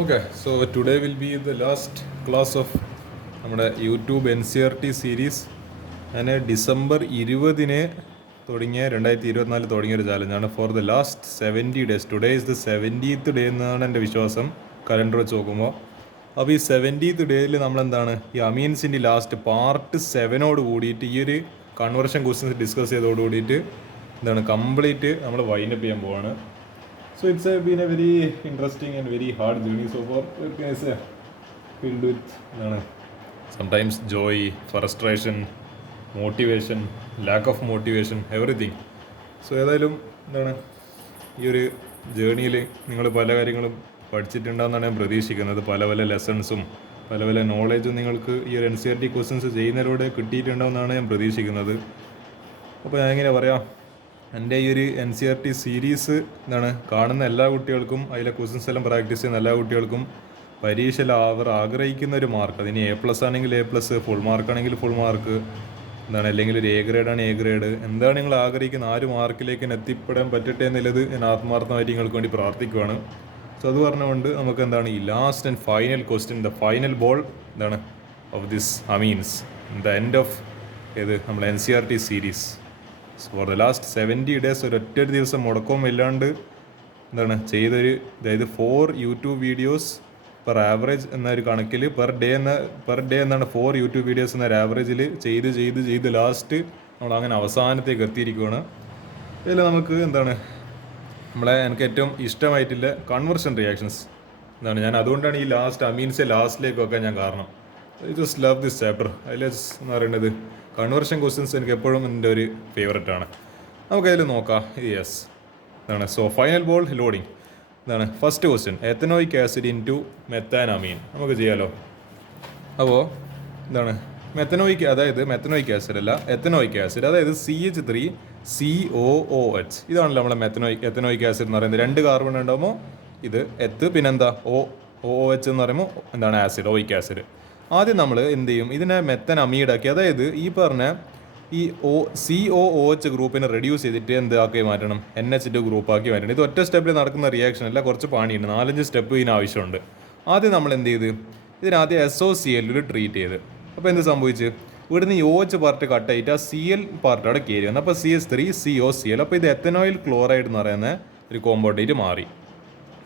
Okay, so today will be the last class of നമ്മുടെ YouTube N C R T series. ഞാൻ December 20 തുടങ്ങിയ 2024 തുടങ്ങിയൊരു ചാലഞ്ചാണ് for the last 70 days. Today is the 70th day എന്നാണ് എൻ്റെ വിശ്വാസം, calendar വെച്ച് നോക്കുമ്പോൾ. അപ്പോൾ ഈ 70th ഡേയിൽ നമ്മളെന്താണ് ഈ അമീൻസിൻ്റെ ലാസ്റ്റ് പാർട്ട് 7 കൂടിയിട്ട് ഈ ഒരു കൺവേർഷൻ ക്വസ്റ്റ്യൻസ് ഡിസ്കസ് ചെയ്തോട് കൂടിയിട്ട് എന്താണ് കംപ്ലീറ്റ് നമ്മൾ വൈൻഡപ്പ് ചെയ്യാൻ പോവാണ്. So it's been a very interesting and very hard journey so far. What can I say? Filled with sometimes joy, frustration, motivation, lack of motivation, everything. So ഏതായാലും എന്താണ് ഈ ഒരു ജേണിയിൽ നിങ്ങൾ പല കാര്യങ്ങളും പഠിച്ചിട്ടുണ്ടെന്നാണ് ഞാൻ പ്രതീക്ഷിക്കുന്നത്. പല പല ലെസൺസും പല പല നോളേജും നിങ്ങൾക്ക് ഈ ഒരു N C R T questions ചെയ്യുന്നതിലൂടെ കിട്ടിയിട്ടുണ്ടാവുമെന്നാണ് ഞാൻ പ്രതീക്ഷിക്കുന്നത്. അപ്പോൾ ഞാൻ എങ്ങനെ പറയാം, എൻ്റെ ഈ ഒരു N C R T series കാണുന്ന എല്ലാ കുട്ടികൾക്കും, അതിലെ ക്വസ്റ്റ്യൻസ് എല്ലാം പ്രാക്ടീസ് ചെയ്യുന്ന എല്ലാ കുട്ടികൾക്കും പരീക്ഷയിൽ അവർ ആഗ്രഹിക്കുന്ന ഒരു മാർക്ക്, അതിന് A+ ആണെങ്കിൽ A+, ഫുൾ മാർക്കാണെങ്കിൽ ഫുൾ മാർക്ക്, അല്ലെങ്കിൽ ഒരു A ഗ്രേഡാണ് A ഗ്രേഡ്, എന്താണ് നിങ്ങൾ ആഗ്രഹിക്കുന്ന 6 മാർക്കിലേക്ക് എത്തിപ്പെടാൻ പറ്റട്ടെ എന്നുള്ളത് ഞാൻ ആത്മാർത്ഥമായിട്ട് നിങ്ങൾക്ക് വേണ്ടി പ്രാർത്ഥിക്കുകയാണ്. സോ അത് പറഞ്ഞുകൊണ്ട് നമുക്ക് ഈ last and final question, the final ball of this amines, the end of നമ്മുടെ N C R T series. For the last 70 days ഒരൊറ്റ ദിവസം മുടക്കവും ഇല്ലാണ്ട് ചെയ്തൊരു, അതായത് 4 യൂട്യൂബ് വീഡിയോസ് പെർ ആവറേജ് എന്നൊരു കണക്കിൽ പെർ ഡേ 4 യൂട്യൂബ് വീഡിയോസ് എന്നൊരു ആവറേജിൽ ചെയ്ത് ലാസ്റ്റ് നമ്മൾ അങ്ങനെ അവസാനത്തേക്ക് എത്തിയിരിക്കുകയാണ്. ഇതിൽ നമുക്ക് എനിക്ക് ഏറ്റവും ഇഷ്ടമായിട്ടില്ല കൺവേർഷൻ റിയാക്ഷൻസ് ഞാൻ അതുകൊണ്ടാണ് ഈ ലാസ്റ്റ് അമീൻസ് ലാസ്റ്റിലേക്ക് വെക്കാൻ ഞാൻ കാരണം. I just love this chapter. അതിൽ എന്ന് പറയുന്നത് കൺവേർഷൻ ക്വസ്റ്റ്യൻസ് എനിക്ക് എപ്പോഴും എൻ്റെ ഒരു ഫേവററ്റ് ആണ്. നമുക്കതിൽ നോക്കാം. Yes so final ball loading. First question, ethanoic acid into methanamine. നമുക്ക് ചെയ്യാലോ. അപ്പോൾ മെത്തനോയിക് ആസിഡ് അല്ല, എത്തനോയിക് ആസിഡ്, അതായത് CH3COOH. ഇതാണല്ലോ നമ്മളെ എത്തനോയിക് ആസിഡ് എന്ന് പറയുന്നത്. 2 കാർബൺ ഉണ്ടാകുമ്പോൾ ഇത് പിന്നെന്താ OOH എന്ന് പറയുമ്പോൾ ആസിഡ്, ഓയിക് ആസിഡ്. ആദ്യം നമ്മൾ എന്ത് ചെയ്യും, ഇതിനെ മെത്തനമീഡാക്കി, അതായത് ഈ പറഞ്ഞ ഈ COOH ഗ്രൂപ്പിനെ റെഡ്യൂസ് ചെയ്തിട്ട് എന്താക്കി മാറ്റണം, NH2 ഗ്രൂപ്പാക്കി മാറ്റണം. ഇത് ഒറ്റ സ്റ്റെപ്പിൽ നടക്കുന്ന റിയാക്ഷൻ അല്ല, കുറച്ച് പണിയുണ്ട്, 4-5 സ്റ്റെപ്പ് ഇതിന് ആവശ്യമുണ്ട്. ആദ്യം നമ്മൾ എന്ത് ചെയ്ത് ഇതിനാദ്യം SOCl ട്രീറ്റ് ചെയ്ത്. അപ്പോൾ എന്ത് സംഭവിച്ച്, ഇവിടുന്ന് ഈ OH പാർട്ട് കട്ടായിട്ട് ആ CL പാർട്ട് അവിടെ കയറി വന്നു. അപ്പോൾ CH3COCl. അപ്പോൾ ഇത് എത്തനോയിൽ ക്ലോറൈഡ് എന്ന് പറയുന്ന ഒരു കോമ്പൗണ്ടായിട്ട് മാറി,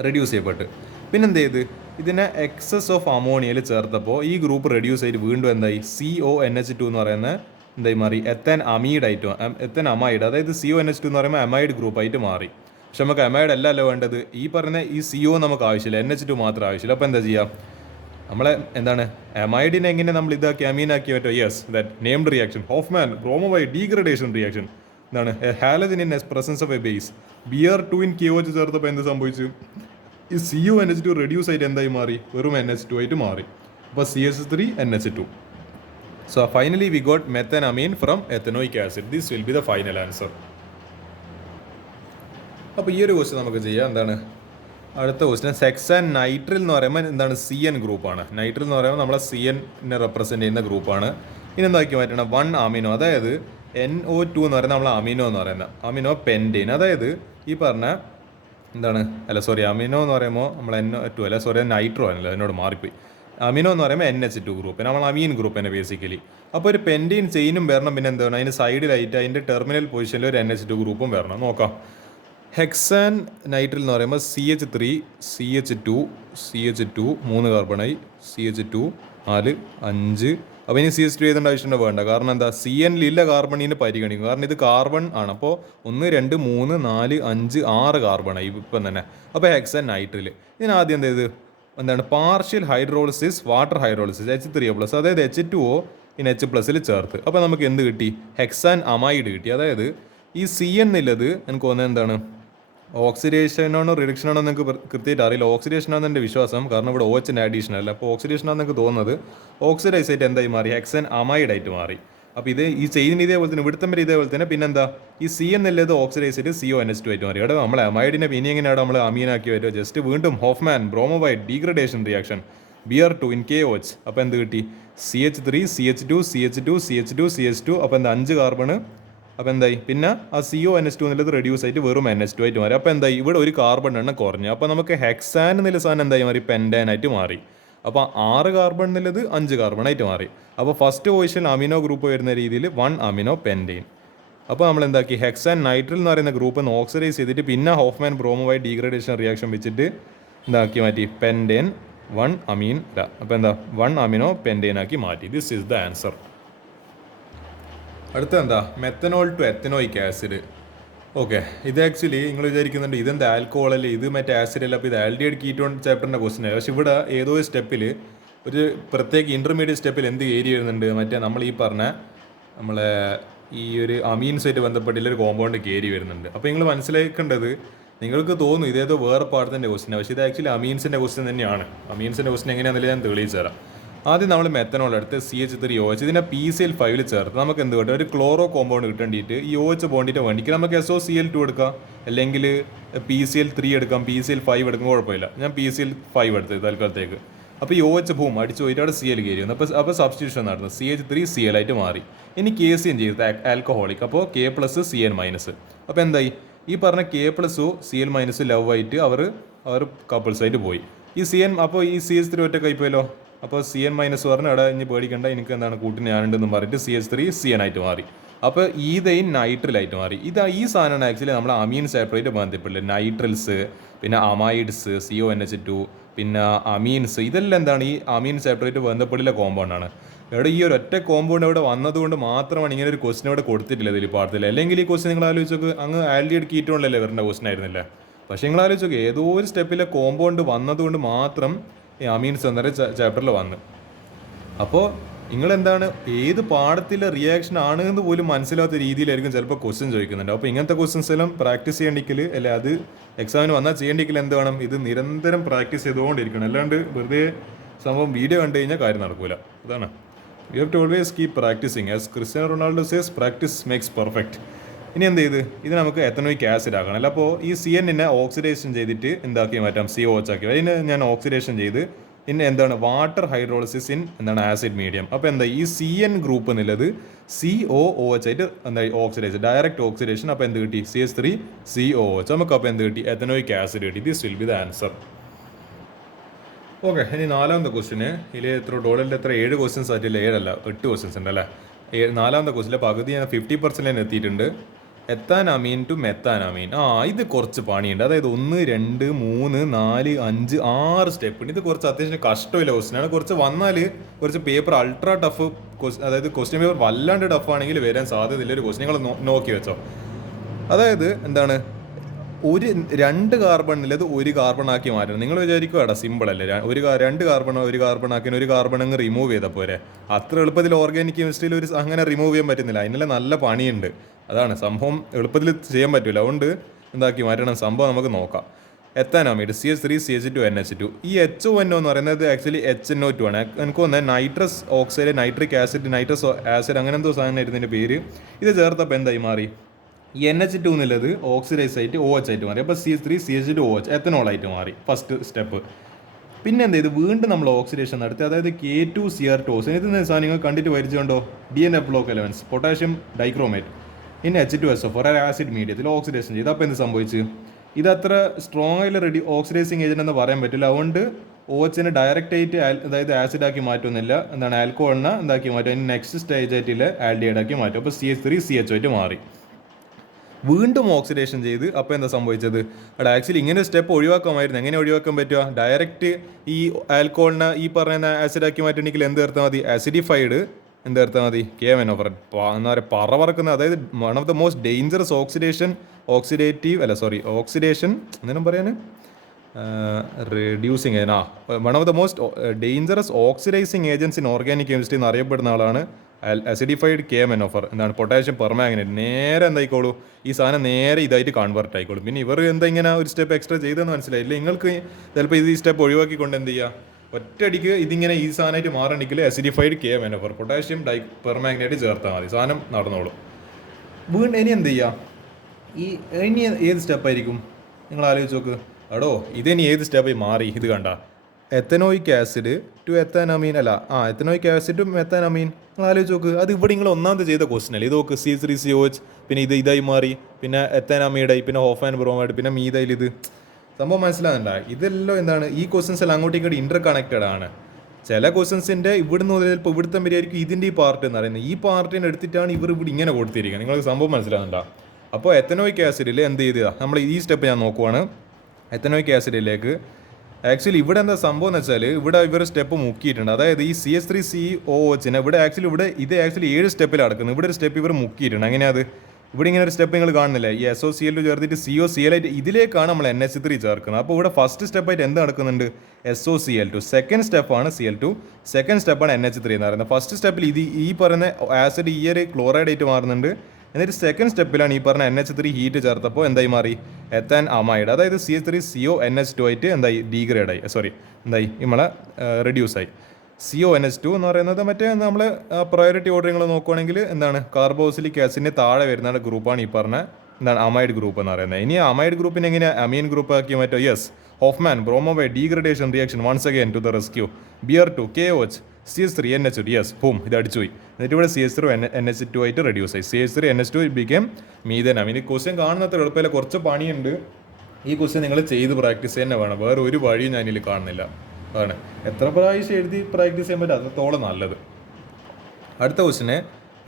റെഡ്യൂസ് ചെയ്യപ്പെട്ട്. പിന്നെന്ത് ചെയ്ത് ഇതിനെ എക്സസ് ഓഫ് അമോണിയയിൽ ചേർത്തപ്പോൾ ഈ ഗ്രൂപ്പ് റെഡ്യൂസ് ആയിട്ട് വീണ്ടും എന്തായി, CONH2 എന്ന് പറയുന്ന എന്തായി മാറി, എത്തൻ അമൈഡ്, അതായത് CONH2 എന്ന് പറയുമ്പോൾ അമൈഡ് ഗ്രൂപ്പായിട്ട് മാറി. പക്ഷെ നമുക്ക് അമൈഡ് അല്ലല്ലോ വേണ്ടത്, ഈ പറഞ്ഞ ഈ CO നമുക്ക് ആവശ്യമില്ല, NH2 മാത്രം ആവശ്യമില്ല. അപ്പോൾ എന്താ ചെയ്യുക, നമ്മളെ അമൈഡിനെ എങ്ങനെ നമ്മൾ ഇതാക്കി അമീനാക്കി പറ്റുമോ? Yes, that named reaction, Hofmann bromamide degradation reaction. Halogen in presence of a base, Br2 in KOH ചേർത്തപ്പോൾ എന്ത് സംഭവിച്ചു, ഈ CONH2 റെഡ്യൂസ് ആയിട്ട് എന്തായി മാറി, വെറും NH2 ആയിട്ട് മാറി. അപ്പോൾ CH3NH2. So finally we got methanamine from ethanoic acid. This will be the final answer. അപ്പോൾ ഈ ഒരു ക്വസ്റ്റ്യൻ നമുക്ക് ചെയ്യാം. അടുത്ത ക്വസ്റ്റ്യൻ, ഹെക്സാൻ നൈട്രിൽ എന്ന് പറയുമ്പോൾ CN ഗ്രൂപ്പാണ്. നൈട്രിൽ എന്ന് പറയുമ്പോൾ നമ്മളെ CN റെപ്രസെൻറ്റ് ചെയ്യുന്ന ഗ്രൂപ്പാണ്. ഇനി എന്താക്കി മാറ്റണം, 1 അമിനോ, അതായത് NO2 എന്ന് പറയുന്നത് നമ്മൾ അമിനോ എന്ന് പറയുന്നത് അമിനോ പെൻറ്റീൻ, അതായത് ഈ പറഞ്ഞ അമിനോ എന്ന് പറയുമ്പോൾ നമ്മൾ NO2 അല്ല, നൈട്രോ ആണല്ലോ, എന്നോട് മാറിപ്പോയി. അമിനോ എന്ന് പറയുമ്പോൾ NH2 ഗ്രൂപ്പ്, നമ്മൾ അമീൻ ഗ്രൂപ്പ് തന്നെ ബേസിക്കലി. അപ്പോൾ ഒരു പെൻറ്റീൻ ചെയിനും വരണം, പിന്നെ എന്താണ് അതിന് സൈഡിലായിട്ട് അതിൻ്റെ ടെർമിനൽ പൊസിഷനിൽ ഒരു NH2 ഗ്രൂപ്പും വരണം. നോക്കാം. ഹെക്സാൻ നൈട്രിൽ എന്ന് പറയുമ്പോൾ CH3CH2 3 കാർബണായി, CH2 4 5. അപ്പോൾ ഇനി CH2 എഴുതേണ്ട ആവശ്യം വേണ്ട, കാരണം എന്താ, CN-ലില്ല കാർബണിന് പരിഗണിക്കും, കാരണം ഇത് കാർബൺ ആണ്. അപ്പോൾ 1 2 3 4 5 6 കാർബണായി ഇപ്പം തന്നെ. അപ്പോൾ ഹെക്സാൻ നൈട്രിൽ ഇതിനാദ്യം partial hydrolysis, water hydrolysis, H3O+, അതായത് H2O ഇൻ H+ൽ ചേർത്ത്. അപ്പോൾ നമുക്ക് എന്ത് കിട്ടി, ഹെക്സാൻ അമൈഡ് കിട്ടി. അതായത് ഈ CN എന്നുള്ളത് എനിക്ക് തോന്നുന്നത് ഓക്സിഡേഷനാണോ റിഡക്ഷനാണോ നിങ്ങൾക്ക് കൃത്യമായിട്ട് അറിയില്ല. ഓക്സിഡേഷനാണെന്ന് എൻ്റെ വിശ്വാസം, കാരണം ഇവിടെ OH അഡീഷണൽ അല്ല. അപ്പോൾ ഓക്സിഡേഷനാണെന്ന് എനിക്ക് തോന്നുന്നത്. ഓക്സിഡൈസ് ആയിട്ട് എന്തായി മാറി, ഹെക്സാൻ അമൈഡായിട്ട് മാറി. അപ്പോൾ ഇത് ഈ ചെയിനിന് ഇതേപോലെ തന്നെ, ഇവിടുത്തെ വരെ ഇതേപോലെ തന്നെ. പിന്നെന്താ, ഈ CN എന്നുള്ളത് ഓക്സിഡൈസ് ആയിട്ട് CONH2 ആയിട്ട് മാറി. അവിടെ നമ്മൾ അമൈഡിനെ പിന്നെ എങ്ങനെയാണ് നമ്മൾ അമീനാക്കി വരുമോ, ജസ്റ്റ് വീണ്ടും Hofmann bromamide degradation reaction, Br2 in KOH. അപ്പോൾ എന്ത് കിട്ടി, CH3CH2CH2CH2CH2. അപ്പോൾ എന്താ 5 കാർബണ്. അപ്പോൾ എന്തായി പിന്നെ ആ CO NH2 എന്നുള്ളത് റെഡ്യൂസ് ആയിട്ട് വെറും NH2 ആയിട്ട് മാറി. അപ്പോൾ എന്തായി ഇവിടെ ഒരു കാർബൺ എണ്ണം കുറഞ്ഞു. അപ്പോൾ നമുക്ക് ഹെക്സാൻ എന്നുള്ള സാധനം എന്തായി മാറി, പെൻഡാൻ ആയിട്ട് മാറി. അപ്പോൾ 6 കാർബൺ എന്നുള്ളത് 5 കാർബൺ ആയിട്ട് മാറി. അപ്പോൾ ഫസ്റ്റ് പൊസിഷൻ അമിനോ ഗ്രൂപ്പ് വരുന്ന രീതിയിൽ 1 അമിനോ പെൻഡെയിൻ. അപ്പോൾ നമ്മൾ എന്താക്കി, ഹെക്സാൻ നൈട്രിൽ എന്ന് പറയുന്ന ഗ്രൂപ്പ് ഒന്ന് ഓക്സിഡൈസ് ചെയ്തിട്ട് പിന്നെ ഹോഫ്മാൻ ബ്രോമുമായി ഡീഗ്രഡേഷൻ റിയാക്ഷൻ വെച്ചിട്ട് എന്താക്കി മാറ്റി, പെൻഡെയിൻ 1 അമീൻ അപ്പോൾ എന്താ 1 അമിനോ പെൻഡെയിൻ ആക്കി മാറ്റി. This is the answer. അടുത്ത എന്താ, methanol to ethanoic acid. Okay, ഇത് ആക്ച്വലി നിങ്ങൾ വിചാരിക്കുന്നുണ്ട് ഇതെന്താ ആൽക്കോഹോൾ അല്ലേ, ഇത് മറ്റേ ആസിഡ് അല്ല, അപ്പോൾ ഇത് ആൽഡിഹൈഡ് കീറ്റോൺ ചാപ്റ്ററിൻ്റെ ക്വസ്റ്റൻ ആണ്. പക്ഷേ ഇവിടെ ഏതോ സ്റ്റെപ്പിൽ ഒരു പ്രത്യേക ഇൻ്റർമീഡിയറ്റ് സ്റ്റെപ്പിൽ എന്ത് ഏരിയ വരുന്നുണ്ട്, മറ്റേ നമ്മൾ ഈ പറഞ്ഞ നമ്മളെ ഈ ഒരു അമീൻസായിട്ട് ബന്ധപ്പെട്ടുള്ള ഒരു കോമ്പൗണ്ട് കയറി വരുന്നുണ്ട്. അപ്പോൾ നിങ്ങൾ മനസ്സിലാക്കേണ്ടത്, നിങ്ങൾക്ക് തോന്നും ഇതേതോ വേറെ പാടത്തിൻ്റെ ക്വസ്റ്റൻ, പക്ഷേ ഇത് ആക്ച്വലി അമീൻസിൻ്റെ ക്വസ്റ്റൻ തന്നെയാണ്. അമീൻസിൻ്റെ ക്വസ്റ്റൻ എങ്ങനെയാണെന്നില്ല ഞാൻ തെളിയിച്ചു തരാം. ആദ്യം നമ്മൾ മെത്തനോൾ എടുത്ത് CH3OH ഇതിനെ PCl5 ചേർത്ത് നമുക്ക് എന്ത് കിട്ടും, ഒരു ക്ലോറോ കോമ്പൗണ്ട് കിട്ടേണ്ടിയിട്ട് ഈ OH ബോണ്ടിൻ്റെ വേണ്ടിക്ക് നമുക്ക് SOCl2 എടുക്കാം, അല്ലെങ്കിൽ PCl3 എടുക്കാം, PCl5 എടുക്കാം, കുഴപ്പമില്ല. ഞാൻ PCl5 എടുത്ത് തൽക്കാലത്തേക്ക്. അപ്പോൾ ഈ OH ഭൂം അടിച്ചു പോയിട്ട് അവിടെ Cl കയറി വന്നു. അപ്പോൾ സബ്സ്റ്റിറ്റ്യൂഷൻ നടന്നു, CH3Cl ആയിട്ട് മാറി. ഇനി KCN ചെയ്ത് ആൽക്കഹോളിക്, അപ്പോൾ K+CN-. അപ്പോൾ എന്തായി, ഈ പറഞ്ഞ K+Cl- ലവ് ആയിട്ട് അവർ കപ്പിൾസ് ആയിട്ട് പോയി. ഈ CN, അപ്പോൾ ഈ CH3 ഒറ്റ കൈപ്പോയല്ലോ. അപ്പോൾ CN- പറഞ്ഞ് അവിടെ ഇനി പേടിക്കേണ്ട, എനിക്ക് എന്താണ് കൂട്ടിന് ഞാനുണ്ടെന്ന് പറഞ്ഞിട്ട് CH3CN ആയിട്ട് മാറി. അപ്പോൾ ഈതൈൻ നൈട്രിലായിട്ട് മാറി. ഈ സാധനമാണ് ആക്ച്വലി നമ്മൾ അമീൻ സാപ്രേറ്റ് ബന്ധപ്പെട്ടില്ല. നൈട്രൽസ്, പിന്നെ അമൈഡ്സ്, CONH2, പിന്നെ അമീൻസ്, ഇതെല്ലാം എന്താണ് ഈ അമീൻ സാപ്രേറ്റ് ബന്ധപ്പെട്ടില്ല കോമ്പൗണ്ടാണ്. ഇവിടെ ഈ ഒരു ഒറ്റ കോമ്പൗണ്ട് ഇവിടെ വന്നതുകൊണ്ട് മാത്രമാണ് ഇങ്ങനെ ഒരു ക്വസ്റ്റൻ ഇവിടെ കൊടുത്തിട്ടില്ല ഇതിൽ പാടത്തില്ല. അല്ലെങ്കിൽ ഈ ക്വസ്റ്റൻ നിങ്ങൾ ആലോചിച്ചോക്ക്, അങ്ങ് ആൽഡിഹൈഡ് കീറ്റോണിലല്ലേ വരേണ്ട ക്വസ്റ്റൻ ആയിരുന്നില്ല. പക്ഷേ നിങ്ങൾ ആലോചിച്ചോക്ക്, ഏതോ ഒരു സ്റ്റെപ്പിലെ കോമ്പൗണ്ട് വന്നതുകൊണ്ട് മാത്രം ഈ അമീൻസ് എന്നൊരു ചാപ്റ്ററിൽ വന്ന്. അപ്പോൾ നിങ്ങളെന്താണ് ഏത് പാഠത്തിലെ റിയാക്ഷൻ ആണ് എന്ന് പോലും മനസ്സിലാത്ത രീതിയിലായിരിക്കും ചിലപ്പോൾ ക്വസ്റ്റ്യൻ ചോദിക്കുന്നുണ്ട്. അപ്പോൾ ഇങ്ങനത്തെ ക്വസ്റ്റ്യൻസ് എല്ലാം പ്രാക്ടീസ് ചെയ്യേണ്ടിക്കൽ, അല്ലെ അത് എക്സാമിന് വന്നാൽ ചെയ്യേണ്ടിക്കൽ എന്ത് വേണം, ഇത് നിരന്തരം പ്രാക്ടീസ് ചെയ്തുകൊണ്ടിരിക്കണം. അല്ലാണ്ട് വെറുതെ സംഭവം വീഡിയോ കണ്ടു കഴിഞ്ഞാൽ കാര്യം നടക്കൂല. അതാണ്, you have to always keep practising. As Cristiano Ronaldo says, practice makes perfect. ഇനി എന്ത് ചെയ്ത് ഇത് നമുക്ക് എത്തനോയിക് ആസിഡ് ആക്കണം. അല്ല, അപ്പോൾ ഈ CN ഓക്സിഡേഷൻ ചെയ്തിട്ട് എന്താക്കി മാറ്റാം, COH ആക്കി. അതിന് ഞാൻ ഓക്സിഡേഷൻ ചെയ്ത് പിന്നെ എന്താണ് വാട്ടർ ഹൈഡ്രോളിസിസ് ഇൻ എന്താണ് ആസിഡ് മീഡിയം. അപ്പോൾ എന്താ ഈ CN ഗ്രൂപ്പ് എന്നുള്ളത് COOH ആയിട്ട് എന്താ ഓക്സിഡൈസ്, ഡയറക്റ്റ് ഓക്സിഡേഷൻ. അപ്പോൾ എന്ത് കിട്ടി, CH3COH. നമുക്ക് അപ്പോൾ എന്ത് കിട്ടി, എത്തനോയിക് ആസിഡ് കിട്ടി. This will be the answer. Okay, ഇനി നാലാമത്തെ ക്വസ്റ്റിന് ഇതിൽ ടോട്ടലിൽ എത്ര 7 ക്വസ്റ്റ്യൻസ് ആയിട്ടില്ല, 8 ക്വസ്റ്റ്യൻസ് ഉണ്ട് അല്ലേ. നാലാമത്തെ ക്വസ്റ്റിലെ പകുതി ഞാൻ 50% എത്തിയിട്ടുണ്ട്. എത്താനാമീൻ ടു മെത്താനാമീൻ. ഇത് കുറച്ച് പണിയുണ്ട്. അതായത് 1, 2, 3, 4, 5, 6 സ്റ്റെപ്പ് ഉണ്ട്. ഇത് കുറച്ച് അത്യാവശ്യം കഷ്ടമില്ല ക്വസ്റ്റ്യനാണ്. കുറച്ച് വന്നാൽ കുറച്ച് പേപ്പർ അൾട്രാ ടഫ്, അതായത് ക്വസ്റ്റ്യൻ പേപ്പർ വല്ലാണ്ട് ടഫ് ആണെങ്കിൽ വരാൻ സാധ്യതയില്ല ഒരു ക്വസ്റ്റ്യൻ. നിങ്ങൾ നോക്കി വെച്ചോ. അതായത് എന്താണ്, 2 കാർബണിലത് 1 കാർബൺ ആക്കി മാറ്റണം. നിങ്ങൾ വിചാരിക്കും എടാ സിമ്പിൾ അല്ലേ, 2 കാർബൺ 1 കാർബൺ ആക്കി 1 കാർബൺ അങ്ങ് റിമൂവ് ചെയ്താൽ പോരെ. അത്ര എളുപ്പത്തിൽ ഓർഗാനിക് കെമിസ്ട്രിയിൽ അങ്ങനെ റിമൂവ് ചെയ്യാൻ പറ്റുന്നില്ല. അതിനുള്ള നല്ല പണിയുണ്ട്. അതാണ് സംഭവം, എളുപ്പത്തിൽ ചെയ്യാൻ പറ്റില്ല. അതുകൊണ്ട് എന്താക്കി മാറ്റണം, സംഭവം നമുക്ക് നോക്കാം. എത്താനാമീഡ് CH3CH2NH2. ഈ HONO എന്ന് പറയുന്നത് ആക്ച്വലി HNO2 ആണ്. എനിക്ക് തോന്നുന്നത് nitrous oxide, nitric acid, nitrous acid, അങ്ങനെ എന്തോ സാധനം ആയിരുന്നു ഇതിൻ്റെ പേര്. ഇത് ചേർത്തപ്പോൾ എന്തായി മാറി, ഈ NH2 എന്നുള്ളത് ഓക്സിഡൈസ് ആയിട്ട് OH ആയിട്ട് മാറി. അപ്പോൾ CH3CH2OH എത്തനോളായിട്ട് മാറി ഫസ്റ്റ് സ്റ്റെപ്പ്. പിന്നെ എന്ത് ചെയ്ത് വീണ്ടും നമ്മൾ ഓക്സിഡേഷൻ നടത്തി. അതായത് K2Cr2. ഇതിന് സാധനം നിങ്ങൾ കണ്ടിട്ട് പരിചയമുണ്ടോ, DNA+11 potassium dichromate in H2SO4 ഒരു ആസിഡ് മീഡിയത്തിൽ ഓക്സിഡേഷൻ ചെയ്ത്. അപ്പോൾ എന്ത് സംഭവിച്ചു, ഇത് അത്ര സ്ട്രോങ് ആയിട്ട് ഓക്സിഡൈസിങ് ഏജന്റ് എന്ന് പറയാൻ പറ്റില്ല. അതുകൊണ്ട് OHനെ ഡയറക്റ്റ് ആയിട്ട് അതായത് ആസിഡ് ആക്കി മാറ്റുന്നില്ല, എന്താണ് ആൽക്കോഹോളിനെ എന്താക്കി മാറ്റും, അതിന് നെക്സ്റ്റ് സ്റ്റേജ് ആയിട്ടില്ല ആൽഡിഹൈഡ് ആക്കി മാറ്റും. അപ്പോൾ CH3CH ആയിട്ട് മാറി. വീണ്ടും ഓക്സിഡേഷൻ ചെയ്ത്. അപ്പോൾ എന്താ സംഭവിച്ചത്, അവിടെ ആക്ച്വലി ഇങ്ങനെ സ്റ്റെപ്പ് ഒഴിവാക്കാമായിരുന്നു. എങ്ങനെ ഒഴിവാക്കാൻ പറ്റുക, ഡയറക്റ്റ് ഈ ആൽക്കോഹോളിനെ ഈ പറയുന്ന ആസിഡ് ആക്കി മാറ്റണമെങ്കിൽ എന്ത് ചേർത്താൽ മതി, ആസിഡിഫൈഡ് എന്ത് ചേർത്താൽ മതി, KMNO. എന്താ പറയുക, പറക്കുന്ന, അതായത് one of the most dangerous oxidation എന്തിനും പറയാൻ, reducing one of the most dangerous oxidising agents in organic chemistry എന്ന് അറിയപ്പെടുന്ന ആളാണ് അസിഡിഫൈഡ് KMNO. എന്താണ് പൊട്ടാഷ്യം പെർമാംഗനേറ്റ്. നേരെ എന്തായിക്കോളൂ, ഈ സാധനം നേരെ ഇതായിട്ട് കൺവേർട്ട് ആയിക്കോളും. പിന്നെ ഇവർ എന്താ ഇങ്ങനെ ഒരു സ്റ്റെപ്പ് എക്സ്ട്രാ ചെയ്തെന്ന് മനസ്സിലായില്ല നിങ്ങൾക്ക്. ചിലപ്പോൾ ഈ സ്റ്റെപ്പ് ഒഴിവാക്കിക്കൊണ്ട് എന്ത് ചെയ്യുക, ഒറ്റയടിക്ക് ഇതിങ്ങനെ ഈ സാധനമായിട്ട് മാറണമെങ്കിൽ അസിഡിഫൈഡ് KMNO പൊട്ടാഷ്യം പെർമാംഗനേറ്റ് ചേർത്താൽ മതി, സാധനം നടന്നോളും. വീണ്ടും ഇനി എന്ത് ചെയ്യുക, ഇനി ഏത് സ്റ്റെപ്പായിരിക്കും നിങ്ങൾ ആലോചിച്ച് നോക്ക്. എടോ ഇതിനി ഏത് സ്റ്റെപ്പായി മാറി, ഇത് കണ്ട എത്തനോയിക് ആസിഡ് ടു എത്താനമീൻ അല്ല എത്തനോയിക് ആസിഡ് ടു മെത്താനമീൻ. നിങ്ങൾ ആലോചിച്ച് നോക്ക്, അത് ഇവിടെ നിങ്ങൾ ഒന്നാമത് ചെയ്ത ക്വസ്റ്റൻ അല്ലേ. ഇത് നോക്ക്, C3COH, പിന്നെ ഇതായി മാറി, പിന്നെ എത്താനമീഡായി, പിന്നെ ഓഫ് ആൻഡ് ബ്രോമൈഡ്, പിന്നെ മീതയിൽ. ഇത് സംഭവം മനസ്സിലാകുന്നുണ്ട? ഇതെല്ലാം എന്താണ്, ഈ ക്വസ്റ്റൻസ് എല്ലാം അങ്ങോട്ടും ഇങ്ങോട്ട് ഇന്റർ കണക്റ്റഡ് ആണ്. ചില ക്വസ്റ്റൻസിൻ്റെ ഇവിടുന്ന് ചിലപ്പോൾ ഇവിടുത്തെ വരെയായിരിക്കും ഇതിൻ്റെ ഈ പാർട്ട് എന്ന് പറയുന്നത്. ഈ പാർട്ടിനെ എടുത്തിട്ടാണ് ഇവിടെ ഇങ്ങനെ കൊടുത്തിരിക്കുന്നത്. നിങ്ങൾക്ക് സംഭവം മനസ്സിലാകുന്നുണ്ടോ? അപ്പോൾ എത്തനോയിക് ആസിഡിൽ എന്ത് ചെയ്തതാണ് നമ്മൾ ഈ സ്റ്റെപ്പ് ഞാൻ നോക്കുവാണ്. എത്തനോയിക് ആസിഡിലേക്ക് ആക്ച്വലി ഇവിടെ എന്താ സംഭവം എന്ന് വെച്ചാൽ ഇവിടെ ഇവർ സ്റ്റെപ്പ് മുക്കിയിട്ടുണ്ട്. അതായത് ഈ CH3COOH ഇവിടെ ഇത് 7 സ്റ്റെപ്പിലാണ് നടക്കുന്നത്. ഇവിടെ ഒരു സ്റ്റെപ്പ് ഇവർ മുക്കിയിട്ടുണ്ട്. അങ്ങനെയാണ് അത് ഇവിടെ ഇങ്ങനെ ഒരു സ്റ്റെപ്പ് നിങ്ങൾ കാണുന്നില്ല. ഈ SOCl ചേർത്തിട്ട് COCl ആയിട്ട് ഇതിലേക്കാണ് നമ്മൾ NH3 ചേർക്കുന്നത്. അപ്പോൾ ഇവിടെ ഫസ്റ്റ് സ്റ്റെപ്പായിട്ട് എന്ത് നടക്കുന്നുണ്ട്? SOCl2. സെക്കൻഡ് സ്റ്റെപ്പാണ് Cl2, സെക്കൻഡ് സ്റ്റെപ്പാണ് NH3 എന്ന് പറയുന്നത്. ഫസ്റ്റ് സ്റ്റെപ്പിൽ ഈ പറയുന്ന ആസിഡ് ഈ ഒരു ക്ലോറൈഡ് ആയിട്ട് മാറുന്നുണ്ട്. എന്നിട്ട് സെക്കൻഡ് സ്റ്റെപ്പിലാണ് ഈ പറഞ്ഞ NH3 ഹീറ്റ് ചേർത്തപ്പോൾ എന്തായി മാറി? എത്താൻ അമൈഡ്. അതായത് CH3CONH2 ആയിട്ട് എന്തായി? ഡീഗ്രേഡായി. നമ്മളെ റെഡ്യൂസായി. CONH2 എന്ന് പറയുന്നത് മറ്റേ നമ്മൾ പ്രയോറിറ്റി ഓർഡറിങ്ങൾ നോക്കുകയാണെങ്കിൽ എന്താണ്, കാർബോക്സിലിക് ആസിഡിന് താഴെ വരുന്ന ഗ്രൂപ്പാണ് ഈ പറഞ്ഞ അമൈഡ് ഗ്രൂപ്പ് എന്ന് പറയുന്നത്. ഇനി അമൈഡ് ഗ്രൂപ്പിനെ എങ്ങനെ അമീൻ ഗ്രൂപ്പ് ആക്കി മാറ്റോ? Yes, Hofmann bromamide degradation reaction once again to the rescue. Br2 KOH CH3NH2. Yes, ഇത് അടിച്ചുപോയി. എന്നിട്ട് ഇവിടെ CH3NH2 ആയിട്ട് റെഡ്യൂസ് ആയി. CH3NH2 become methane. ഇനി ക്വസ്റ്റ്യൻ കാണുന്നത്ര എളുപ്പമില്ല, കുറച്ച് പണിയുണ്ട്. ഈ ക്വസ്റ്റ്യൻ നിങ്ങൾ ചെയ്ത് പ്രാക്ടീസ് തന്നെ വേണം. വേറെ ഒരു വഴിയും ഞാനിതിൽ കാണുന്നില്ല. ആണ് എത്ര പ്രാവശ്യം എഴുതി പ്രാക്ടീസ് ചെയ്യാൻ പറ്റും അത്രത്തോളം നല്ലത്. അടുത്ത ക്വസ്റ്റിന്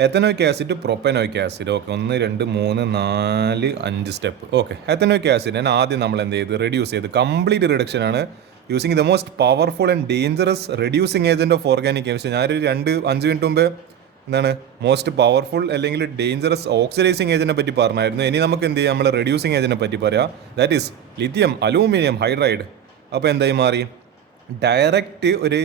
ethanoic acid propanoic acid. Okay, 1 2 3 4 5 step. Okay, ethanoic ആസിഡിനെ ആദ്യം നമ്മൾ എന്ത് ചെയ്ത് റെഡ്യൂസ് ചെയ്ത് കംപ്ലീറ്റ് റിഡക്ഷൻ ആണ് using the most powerful and dangerous reducing agent of organic chemistry. ഞാനൊരു 5 മിനിറ്റ് മുമ്പ് എന്താണ് മോസ്റ്റ് പവർഫുൾ അല്ലെങ്കിൽ ഡേഞ്ചറസ് ഓക്സിഡൈസിങ് ഏജന്റിനെ പറ്റി പറഞ്ഞായിരുന്നു. ഇനി നമുക്ക് എന്ത് ചെയ്യാം, നമ്മൾ റെഡ്യൂസിങ് ഏജന്റിനെ പറ്റി പറയാം. That is lithium aluminium hydride. അപ്പോൾ എന്തായി മാറി? ഡയറക്റ്റ് ഒരു